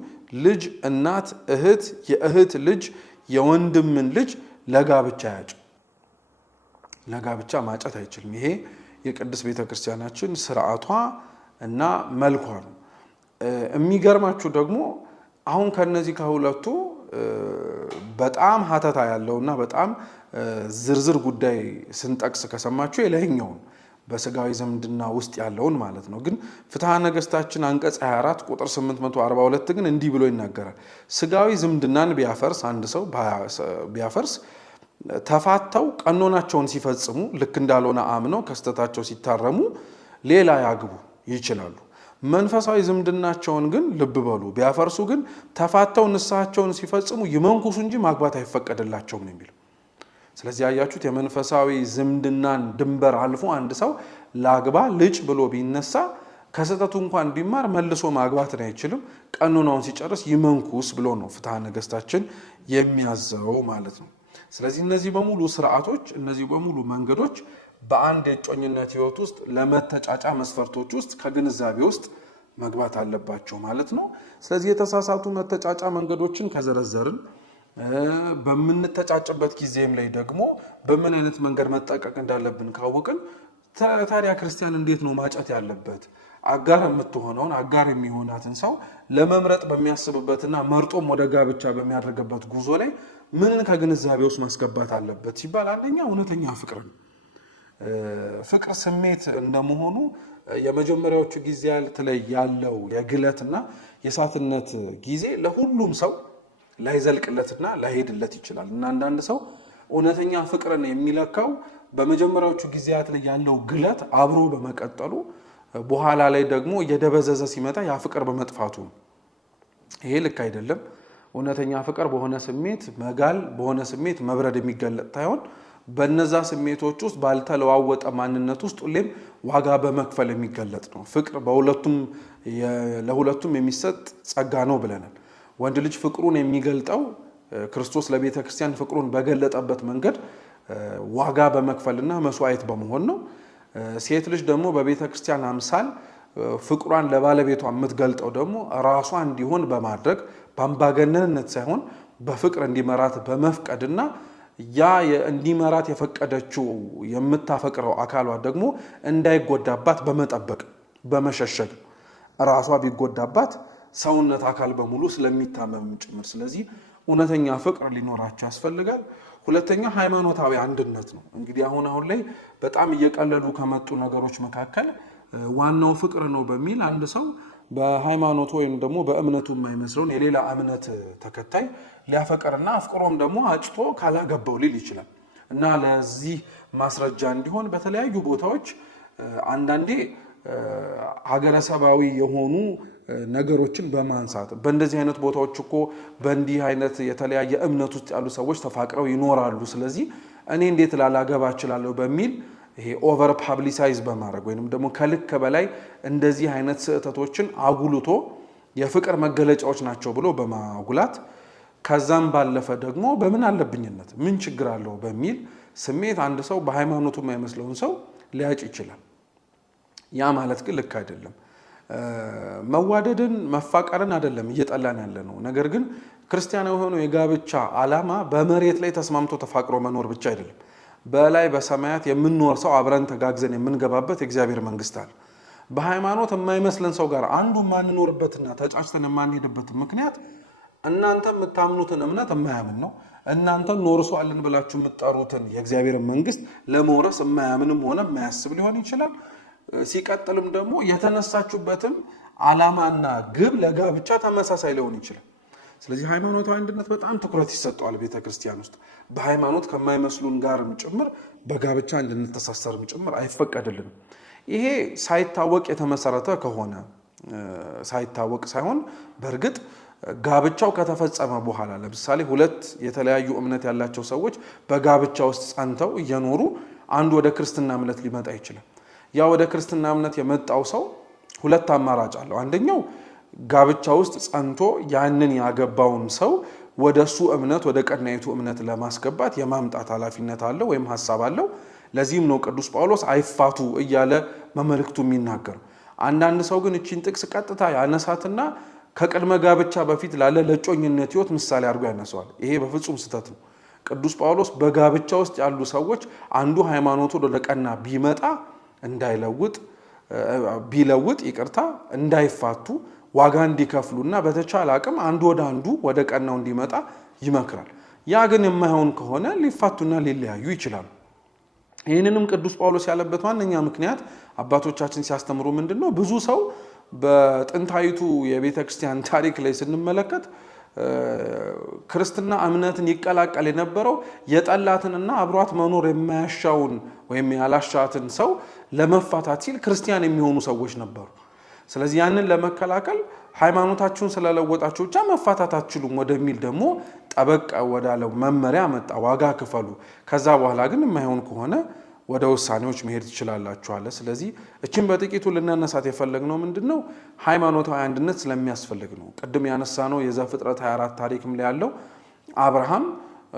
ልጅ፣ እናት፣ እህት፣ የእህት ልጅ፣ የወንድምን ልጅ ለጋብቻ ያጭ ለጋብቻ ማጨት አይችልም። ይሄ የቅድስት ቤተክርስቲያናችን ስርዓቷ እና መልኳ ነው። የሚገርማችሁ ደግሞ አሁን ከነዚህ ከሁለቱ በጣም ሀተታ ያለውና በጣም ዝርዝር ጉዳይ ስንጠቅስ ከሰማችሁ የላይኛውን በስጋዊ ዝምድና ውስጥ ያለውን ማለት ነው። ግን ፍትሐ ነገሥታችን አንቀጽ 24 ቁጥር 842 ግን እንዲህ ብሎ ይናገራል። ስጋዊ ዝምድናን ቢያፈርስ አንድ ሰው ቢያፈርስ ተፋተው ቀኖናቸውን ሲፈጽሙ ልክ እንዳልሆነ አምነው ከስተታቸው ሲታረሙ ሌላ ያግቡ ይችላሉ። መንፈሳዊ ዝምድናቸውን ግን ልብ በሉ ቢያፈርሱ ግን ተፋተው ንስሐቸውን ሲፈጽሙ ይመንኩሱ እንጂ ማግባት አይፈቀድላቸውም ነው የሚለው። ስለዚህ ያያችሁት የመንፈሳዊ ዝምድናን ድንበር አልፎ አንድ ሰው ላግባ ልጭ ብሎ ቢነሳ ከስተቱ እንኳን ቢማር መልሶ ማግባትን አይችልም። ቀኖናውን ሲጨርስ ይመንኩስ ብሎ ነው ፍትሐ ነገሥታችን የሚያዘው ማለት ነው። ስለዚህ እነዚህ በሙሉ ስርዓቶች እነዚህ በሙሉ መንገዶች በአንድ የጮኝነት ህይወት ውስጥ ለመተጫጫ መስፈርቶች ውስጥ ከግንዛቤ ውስጥ መግባት አለባቸው ማለት ነው። ስለዚህ የተሳሳቱ መተጫጫ መንገዶችን ከዘረዘርን በምንተጫጭበት ጊዜም ላይ ደግሞ በምን አይነት መንገድ መጠቀቅ እንዳለብን ካወቅን ታዲያ ክርስቲያን እንዴት ነው ማጨት ያለበት? አጋር የምትሆነውን አጋር የሚሆናትን ሰው ለመምረጥ በሚያስብበትና መርጦም ወደ ጋብቻ በሚያደርግበት ጉዞ ላይ ምንን ከግንዛቤ ውስጥ ማስገባት አለበት ሲባል አንደኛ እውነተኛ ፍቅር ነው። ፍቅር ስሜት እንደመሆኑ የመጀመሪያዎቹ ጊዜያት ላይ ያለው የግለትና የሳትነት ጊዜ ለሁሉም ሰው ላይዘልቅለትና ላይሄድለት ይችላል እና አንዳንድ ሰው እውነተኛ ፍቅርን የሚለካው በመጀመሪያዎቹ ጊዜያት ላይ ያለው ግለት አብሮ በመቀጠሉ በኋላ ላይ ደግሞ እየደበዘዘ ሲመጣ ያ ፍቅር በመጥፋቱ ይሄ ልክ አይደለም። እውነተኛ ፍቅር በሆነ ስሜት መጋል በሆነ ስሜት መብረድ የሚገለጥ ሳይሆን በነዛ ስሜቶች ውስጥ ባልተለዋወጠ ማንነት ውስጥ ሁሌም ዋጋ በመክፈል የሚገለጥ ነው። ፍቅር ለሁለቱም የሚሰጥ ጸጋ ነው ብለናል። ወንድ ልጅ ፍቅሩን የሚገልጠው ክርስቶስ ለቤተ ክርስቲያን ፍቅሩን በገለጠበት መንገድ ዋጋ በመክፈልና መስዋዕት በመሆን ነው። ሴት ልጅ ደግሞ በቤተ ክርስቲያን አምሳል ፍቅሯን ለባለቤቷ የምትገልጠው ደግሞ ራሷ እንዲሆን በማድረግ በአምባገነንነት ሳይሆን በፍቅር እንዲመራት በመፍቀድና ያ እንዲመራት የፈቀደችው የምታፈቅረው አካሏ ደግሞ እንዳይጎዳባት በመጠበቅ በመሸሸግ ራሷ ቢጎዳባት ሰውነት አካል በሙሉ ስለሚታመም ጭምር። ስለዚህ እውነተኛ ፍቅር ሊኖራቸው ያስፈልጋል። ሁለተኛ ሃይማኖታዊ አንድነት ነው። እንግዲህ አሁን ላይ በጣም እየቀለሉ ከመጡ ነገሮች መካከል ዋናው ፍቅር ነው በሚል አንድ ሰው በሃይማኖቱ ወይም ደግሞ በእምነቱ የማይመስለውን የሌላ እምነት ተከታይ ሊያፈቅርና አፍቅሮም ደግሞ አጭቶ ካላገባው ሊል ይችላል እና ለዚህ ማስረጃ እንዲሆን በተለያዩ ቦታዎች አንዳንዴ ሀገረሰባዊ የሆኑ ነገሮችን በማንሳት በእንደዚህ አይነት ቦታዎች እኮ በእንዲህ አይነት የተለያየ እምነት ውስጥ ያሉ ሰዎች ተፋቅረው ይኖራሉ፣ ስለዚህ እኔ እንዴት ላላገባ እችላለሁ በሚል ይሄ ኦቨር ፐብሊሳይዝ በማድረግ ወይንም ደግሞ ከልክ በላይ እንደዚህ አይነት ስህተቶችን አጉልቶ የፍቅር መገለጫዎች ናቸው ብሎ በማጉላት ከዛም ባለፈ ደግሞ በምን አለብኝነት ምን ችግር አለው በሚል ስሜት አንድ ሰው በሃይማኖቱ የማይመስለውን ሰው ሊያጭ ይችላል። ያ ማለት ግን ልክ አይደለም። መዋደድን መፋቀርን አይደለም እየጠላን ያለ ነው። ነገር ግን ክርስቲያናዊ የሆነው የጋብቻ ዓላማ በመሬት ላይ ተስማምቶ ተፋቅሮ መኖር ብቻ አይደለም። በላይ በሰማያት የምንኖር ሰው አብረን ተጋግዘን የምንገባበት የእግዚአብሔር መንግስት አለ። በሃይማኖት የማይመስለን ሰው ጋር አንዱ የማንኖርበትና ተጫጭተን የማንሄድበት ምክንያት እናንተ የምታምኑትን እምነት የማያምን ነው። እናንተ ኖርሷልን ብላችሁ የምትጠሩትን የእግዚአብሔር መንግስት ለመውረስ የማያምንም ሆነ የማያስብ ሊሆን ይችላል። ሲቀጥልም ደግሞ የተነሳችሁበትም ዓላማና ግብ ለጋብቻ ተመሳሳይ ሊሆን ይችላል። ስለዚህ ሃይማኖታዊ አንድነት በጣም ትኩረት ይሰጠዋል ቤተክርስቲያን ውስጥ። በሃይማኖት ከማይመስሉን ጋርም ጭምር በጋብቻ እንድንተሳሰርም ጭምር አይፈቀድልንም። ይሄ ሳይታወቅ የተመሰረተ ከሆነ ሳይታወቅ ሳይሆን በእርግጥ ጋብቻው ከተፈጸመ በኋላ ለምሳሌ ሁለት የተለያዩ እምነት ያላቸው ሰዎች በጋብቻ ውስጥ ጸንተው እየኖሩ አንዱ ወደ ክርስትና እምነት ሊመጣ ይችላል። ያ ወደ ክርስትና እምነት የመጣው ሰው ሁለት አማራጭ አለው። አንደኛው ጋብቻ ውስጥ ጸንቶ ያንን ያገባውን ሰው ወደሱ እምነት ወደ ቀናይቱ እምነት ለማስገባት የማምጣት ኃላፊነት አለው ወይም ሐሳብ አለው። ለዚህም ነው ቅዱስ ጳውሎስ አይፋቱ እያለ በመልእክቱ የሚናገረው። አንዳንድ ሰው ግን እቺን ጥቅስ ቀጥታ ያነሳትና ከቅድመ ጋብቻ በፊት ላለ ለጮኝነት ህይወት ምሳሌ አድርጎ ያነሳዋል። ይሄ በፍጹም ስህተት ነው። ቅዱስ ጳውሎስ በጋብቻ ውስጥ ያሉ ሰዎች አንዱ ሃይማኖቱን ወደ ቀና ቢለውጥ እንዳይፋቱ ዋጋ እንዲከፍሉና በተቻለ አቅም አንዱ ወደ አንዱ ወደ ቀናው እንዲመጣ ይመክራል። ያ ግን የማይሆን ከሆነ ሊፋቱና ሊለያዩ ይችላሉ። ይህንንም ቅዱስ ጳውሎስ ያለበት ዋነኛ ምክንያት አባቶቻችን ሲያስተምሩ ምንድነው? ብዙ ሰው በጥንታዊቱ የቤተ ክርስቲያን ታሪክ ላይ ስንመለከት ክርስትና እምነትን ይቀላቀል የነበረው የጠላትንና አብሯት መኖር የማያሻውን ወይም ያላሻትን ሰው ለመፋታት ሲል ክርስቲያን የሚሆኑ ሰዎች ነበሩ። ስለዚህ ያንን ለመከላከል ሃይማኖታችሁን ስለለወጣችሁ ብቻ መፋታት አትችሉም ወደሚል ደግሞ ጠበቅ ወዳለው መመሪያ መጣ። ዋጋ ክፈሉ፣ ከዛ በኋላ ግን የማይሆን ከሆነ ወደ ውሳኔዎች መሄድ ትችላላችሁ አለ። ስለዚህ እችን በጥቂቱ ልናነሳት የፈለግነው ምንድነው? ሃይማኖታዊ አንድነት ስለሚያስፈልግ ነው። ቅድም ያነሳነው የዘፍጥረት 24 ታሪክም ላይ ያለው አብርሃም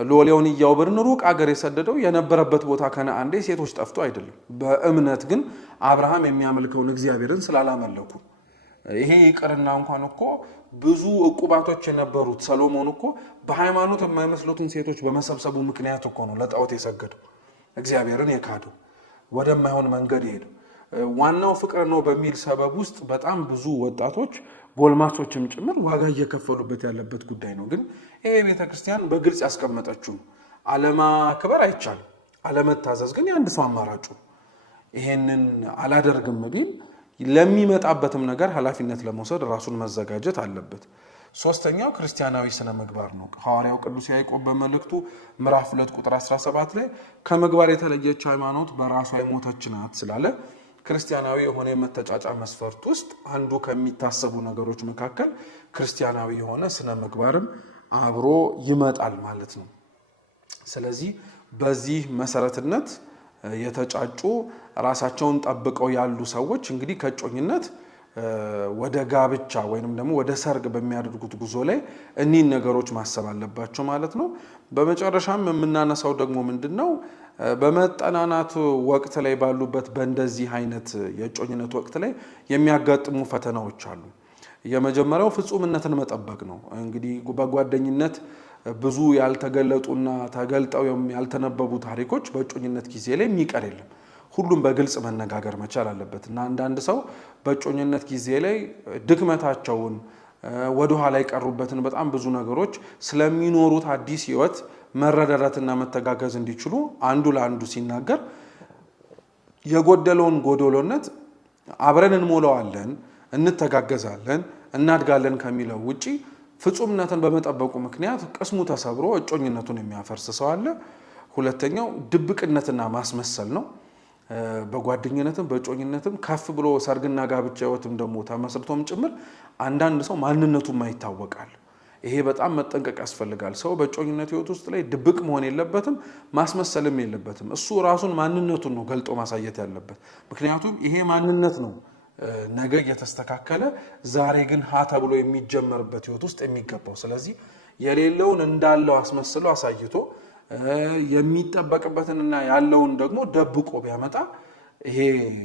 ሎሌውን ኢያዕብርን ሩቅ አገር የሰደደው የነበረበት ቦታ ከነዓን ላይ ሴቶች ጠፍቶ አይደለም። በእምነት ግን አብርሃም የሚያመልከውን እግዚአብሔርን ስላላመለኩ። ይሄ ይቅርና እንኳን እኮ ብዙ ዕቁባቶች የነበሩት ሰሎሞን እኮ በሃይማኖት የማይመስሉትን ሴቶች በመሰብሰቡ ምክንያት እኮ ነው ለጣዖት የሰገደው፣ እግዚአብሔርን የካደው፣ ወደማይሆን መንገድ የሄደው። ዋናው ፍቅር ነው በሚል ሰበብ ውስጥ በጣም ብዙ ወጣቶች ጎልማሶችም ጭምር ዋጋ እየከፈሉበት ያለበት ጉዳይ ነው። ግን ይሄ ቤተክርስቲያን በግልጽ ያስቀመጠችው አለማክበር አይቻልም፣ አለመታዘዝ ግን የአንድ ሰው አማራጩ። ይሄንን አላደርግም ቢል ለሚመጣበትም ነገር ኃላፊነት ለመውሰድ ራሱን መዘጋጀት አለበት። ሶስተኛው ክርስቲያናዊ ስነ ምግባር ነው። ሐዋርያው ቅዱስ ያዕቆብ በመልእክቱ ምዕራፍ 2 ቁጥር 17 ላይ ከምግባር የተለየች ሃይማኖት በራሷ የሞተች ናት ስላለ ክርስቲያናዊ የሆነ የመተጫጫ መስፈርት ውስጥ አንዱ ከሚታሰቡ ነገሮች መካከል ክርስቲያናዊ የሆነ ስነ ምግባርም አብሮ ይመጣል ማለት ነው። ስለዚህ በዚህ መሰረትነት የተጫጩ ራሳቸውን ጠብቀው ያሉ ሰዎች እንግዲህ ከጮኝነት ወደ ጋብቻ ወይንም ደግሞ ወደ ሰርግ በሚያደርጉት ጉዞ ላይ እኒህን ነገሮች ማሰብ አለባቸው ማለት ነው። በመጨረሻም የምናነሳው ደግሞ ምንድነው? በመጠናናት ወቅት ላይ ባሉበት በእንደዚህ አይነት የጮኝነት ወቅት ላይ የሚያጋጥሙ ፈተናዎች አሉ። የመጀመሪያው ፍጹምነትን መጠበቅ ነው። እንግዲህ በጓደኝነት ብዙ ያልተገለጡና ተገልጠው ያልተነበቡ ታሪኮች በጮኝነት ጊዜ ላይ የሚቀር የለም። ሁሉም በግልጽ መነጋገር መቻል አለበት እና አንዳንድ ሰው በጮኝነት ጊዜ ላይ ድክመታቸውን ወደ ኋላ የቀሩበትን በጣም ብዙ ነገሮች ስለሚኖሩት አዲስ ህይወት መረዳዳትና መተጋገዝ እንዲችሉ አንዱ ለአንዱ ሲናገር የጎደለውን ጎዶሎነት አብረን እንሞላዋለን፣ እንተጋገዛለን፣ እናድጋለን ከሚለው ውጪ ፍጹምነትን በመጠበቁ ምክንያት ቅስሙ ተሰብሮ እጮኝነቱን የሚያፈርስ ሰው አለ። ሁለተኛው ድብቅነትና ማስመሰል ነው። በጓደኝነትም በጮኝነትም ከፍ ብሎ ሰርግና ጋብቻ ህይወትም ደግሞ ተመስርቶም ጭምር አንዳንድ ሰው ማንነቱም ይታወቃል። ይሄ በጣም መጠንቀቅ ያስፈልጋል። ሰው በጮኝነት ህይወት ውስጥ ላይ ድብቅ መሆን የለበትም፣ ማስመሰልም የለበትም። እሱ ራሱን ማንነቱን ነው ገልጦ ማሳየት ያለበት። ምክንያቱም ይሄ ማንነት ነው ነገ እየተስተካከለ ዛሬ ግን ሀ ተብሎ የሚጀመርበት ህይወት ውስጥ የሚገባው። ስለዚህ የሌለውን እንዳለው አስመስሎ አሳይቶ የሚጠበቅበትንና ያለውን ደግሞ ደብቆ ቢያመጣ ይሄ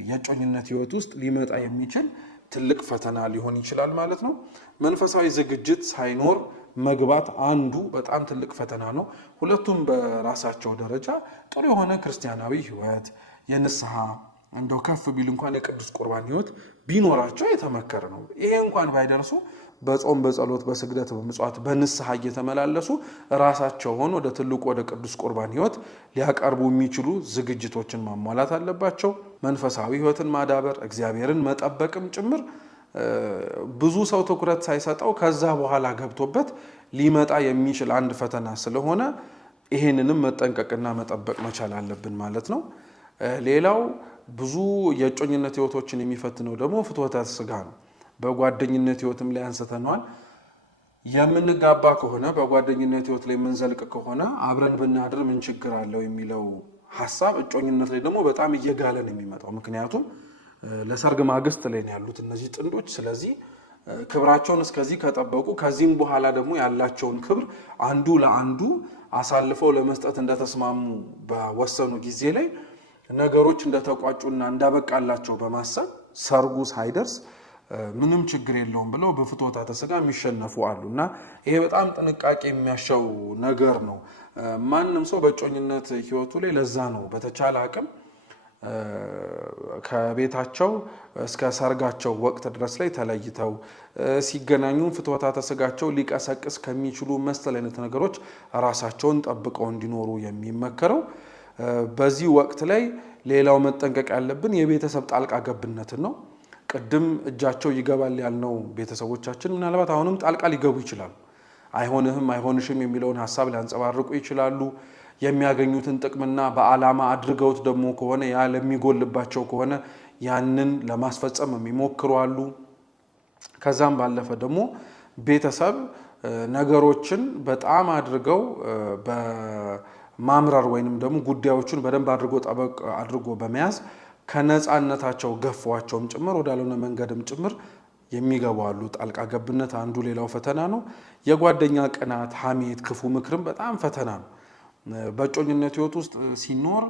የእጮኝነት ህይወት ውስጥ ሊመጣ የሚችል ትልቅ ፈተና ሊሆን ይችላል ማለት ነው። መንፈሳዊ ዝግጅት ሳይኖር መግባት አንዱ በጣም ትልቅ ፈተና ነው። ሁለቱም በራሳቸው ደረጃ ጥሩ የሆነ ክርስቲያናዊ ህይወት የንስሐ እንደው ከፍ ቢል እንኳን የቅዱስ ቁርባን ህይወት ቢኖራቸው የተመከረ ነው። ይሄ እንኳን ባይደርሱ በጾም በጸሎት በስግደት በምጽዋት በንስሐ እየተመላለሱ ራሳቸውን ወደ ትልቁ ወደ ቅዱስ ቁርባን ህይወት ሊያቀርቡ የሚችሉ ዝግጅቶችን ማሟላት አለባቸው። መንፈሳዊ ህይወትን ማዳበር እግዚአብሔርን መጠበቅም ጭምር ብዙ ሰው ትኩረት ሳይሰጠው ከዛ በኋላ ገብቶበት ሊመጣ የሚችል አንድ ፈተና ስለሆነ ይሄንንም መጠንቀቅና መጠበቅ መቻል አለብን ማለት ነው። ሌላው ብዙ የእጮኝነት ህይወቶችን የሚፈትነው ደግሞ ፍትወተ ስጋ ነው። በጓደኝነት ህይወትም ላይ አንስተናል። የምንጋባ ከሆነ በጓደኝነት ህይወት ላይ የምንዘልቅ ከሆነ አብረን ብናድር ምን ችግር አለው የሚለው ሐሳብ እጮኝነት ላይ ደግሞ በጣም እየጋለ ነው የሚመጣው። ምክንያቱም ለሰርግ ማግስት ላይ ነው ያሉት እነዚህ ጥንዶች። ስለዚህ ክብራቸውን እስከዚህ ከጠበቁ ከዚህም በኋላ ደግሞ ያላቸውን ክብር አንዱ ለአንዱ አሳልፈው ለመስጠት እንደተስማሙ በወሰኑ ጊዜ ላይ ነገሮች እንደተቋጩና እንዳበቃላቸው በማሰብ ሰርጉ ሳይደርስ ምንም ችግር የለውም ብለው በፍትወተ ስጋ የሚሸነፉ አሉና ይሄ በጣም ጥንቃቄ የሚያሻው ነገር ነው። ማንም ሰው በእጮኝነት ህይወቱ ላይ ለዛ ነው በተቻለ አቅም ከቤታቸው እስከ ሰርጋቸው ወቅት ድረስ ላይ ተለይተው ሲገናኙ ፍትወተ ስጋቸው ሊቀሰቅስ ከሚችሉ መሰል አይነት ነገሮች ራሳቸውን ጠብቀው እንዲኖሩ የሚመከረው። በዚህ ወቅት ላይ ሌላው መጠንቀቅ ያለብን የቤተሰብ ጣልቃ ገብነትን ነው። ቅድም እጃቸው ይገባል ያልነው ቤተሰቦቻችን ምናልባት አሁንም ጣልቃ ሊገቡ ይችላሉ። አይሆንህም አይሆንሽም የሚለውን ሐሳብ ሊያንጸባርቁ ይችላሉ። የሚያገኙትን ጥቅምና በዓላማ አድርገውት ደግሞ ከሆነ ያ ለሚጎልባቸው ከሆነ ያንን ለማስፈጸም የሚሞክሩ አሉ። ከዛም ባለፈ ደግሞ ቤተሰብ ነገሮችን በጣም አድርገው በማምራር ወይንም ደግሞ ጉዳዮችን በደንብ ጠበቅ አድርጎ በመያዝ ከነፃነታቸው ገፏቸውም ጭምር ወዳልሆነ መንገድም ጭምር የሚገቡ አሉ። ጣልቃ ገብነት አንዱ ሌላው ፈተና ነው። የጓደኛ ቅናት፣ ሐሜት፣ ክፉ ምክርም በጣም ፈተና ነው። በእጮኝነት ህይወት ውስጥ ሲኖር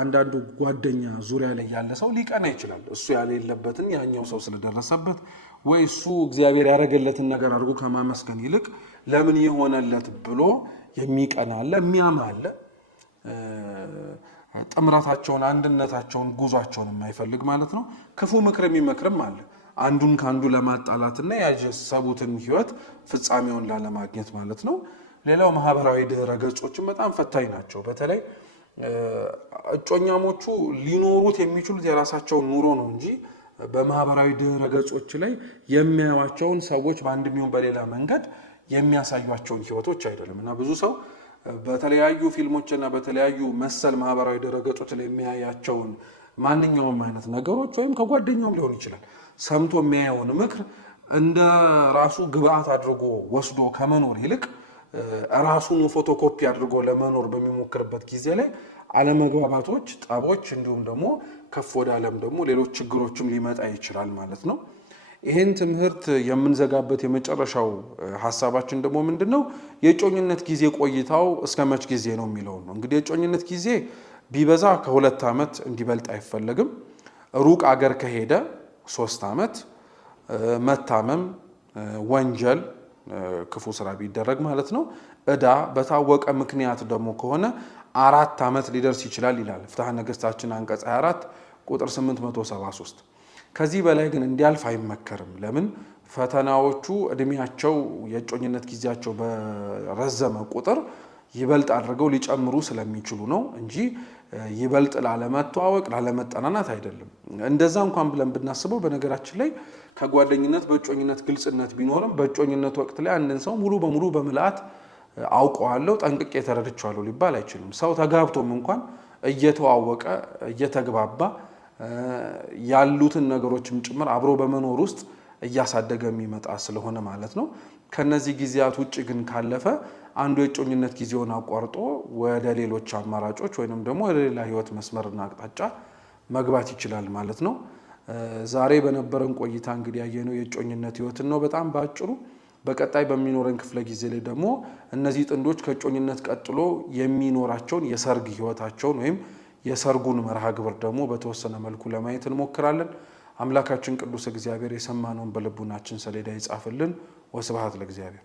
አንዳንዱ ጓደኛ ዙሪያ ላይ ያለ ሰው ሊቀና ይችላል። እሱ ያሌለበትን ያኛው ሰው ስለደረሰበት ወይ እሱ እግዚአብሔር ያደረገለትን ነገር አድርጎ ከማመስገን ይልቅ ለምን የሆነለት ብሎ የሚቀና አለ፣ የሚያማ አለ። ጥምረታቸውን፣ አንድነታቸውን፣ ጉዟቸውን የማይፈልግ ማለት ነው። ክፉ ምክር የሚመክርም አለ፣ አንዱን ካንዱ ለማጣላትና ያጀሰቡትን ህይወት ፍጻሜውን ላለማግኘት ማለት ነው። ሌላው ማህበራዊ ድህረ ገጾችን በጣም ፈታኝ ናቸው። በተለይ እጮኛሞቹ ሊኖሩት የሚችሉት የራሳቸውን ኑሮ ነው እንጂ በማህበራዊ ድህረ ገጾች ላይ የሚያዩዋቸውን ሰዎች በአንድም ይሁን በሌላ መንገድ የሚያሳዩቸውን ህይወቶች አይደለም እና ብዙ ሰው በተለያዩ ፊልሞችና በተለያዩ መሰል ማህበራዊ ድህረ ገጾች ላይ የሚያያቸውን ማንኛውም አይነት ነገሮች ወይም ከጓደኛውም ሊሆን ይችላል ሰምቶ የሚያየውን ምክር እንደ ራሱ ግብአት አድርጎ ወስዶ ከመኖር ይልቅ ራሱን ፎቶኮፒ አድርጎ ለመኖር በሚሞክርበት ጊዜ ላይ አለመግባባቶች፣ ጠቦች እንዲሁም ደግሞ ከፍ ወደ ዓለም ደግሞ ሌሎች ችግሮችም ሊመጣ ይችላል ማለት ነው። ይህን ትምህርት የምንዘጋበት የመጨረሻው ሐሳባችን ደግሞ ምንድነው? የእጮኝነት ጊዜ ቆይታው እስከ መች ጊዜ ነው የሚለው ነው። እንግዲህ የእጮኝነት ጊዜ ቢበዛ ከ2 ዓመት እንዲበልጥ አይፈለግም። ሩቅ አገር ከሄደ 3 ዓመት፣ መታመም፣ ወንጀል ክፉ ስራ ቢደረግ ማለት ነው። ዕዳ በታወቀ ምክንያት ደግሞ ከሆነ 4 ዓመት ሊደርስ ይችላል ይላል ፍትሐ ነገሥታችን አንቀጽ 24 ቁጥር 873። ከዚህ በላይ ግን እንዲያልፍ አይመከርም። ለምን? ፈተናዎቹ እድሜያቸው የእጮኝነት ጊዜያቸው በረዘመ ቁጥር ይበልጥ አድርገው ሊጨምሩ ስለሚችሉ ነው እንጂ ይበልጥ ላለመተዋወቅ ላለመጠናናት አይደለም። እንደዛ እንኳን ብለን ብናስበው በነገራችን ላይ ከጓደኝነት በእጮኝነት ግልጽነት ቢኖርም በእጮኝነት ወቅት ላይ አንድን ሰው ሙሉ በሙሉ በምልአት አውቀዋለሁ ጠንቅቄ ተረድቻለሁ ሊባል አይችልም። ሰው ተጋብቶም እንኳን እየተዋወቀ እየተግባባ ያሉትን ነገሮችም ጭምር አብሮ በመኖር ውስጥ እያሳደገ የሚመጣ ስለሆነ ማለት ነው። ከነዚህ ጊዜያት ውጭ ግን ካለፈ አንዱ የእጮኝነት ጊዜውን አቋርጦ ወደ ሌሎች አማራጮች ወይንም ደግሞ ወደ ሌላ ህይወት መስመርና አቅጣጫ መግባት ይችላል ማለት ነው። ዛሬ በነበረን ቆይታ እንግዲህ ያየነው የእጮኝነት ህይወትን ነው በጣም ባጭሩ። በቀጣይ በሚኖረን ክፍለ ጊዜ ላይ ደግሞ እነዚህ ጥንዶች ከጮኝነት ቀጥሎ የሚኖራቸውን የሰርግ ህይወታቸውን ወይም የሰርጉን መርሃ ግብር ደግሞ በተወሰነ መልኩ ለማየት እንሞክራለን። አምላካችን ቅዱስ እግዚአብሔር የሰማነውን በልቡናችን ሰሌዳ ይጻፍልን። ወስብሐት ለእግዚአብሔር።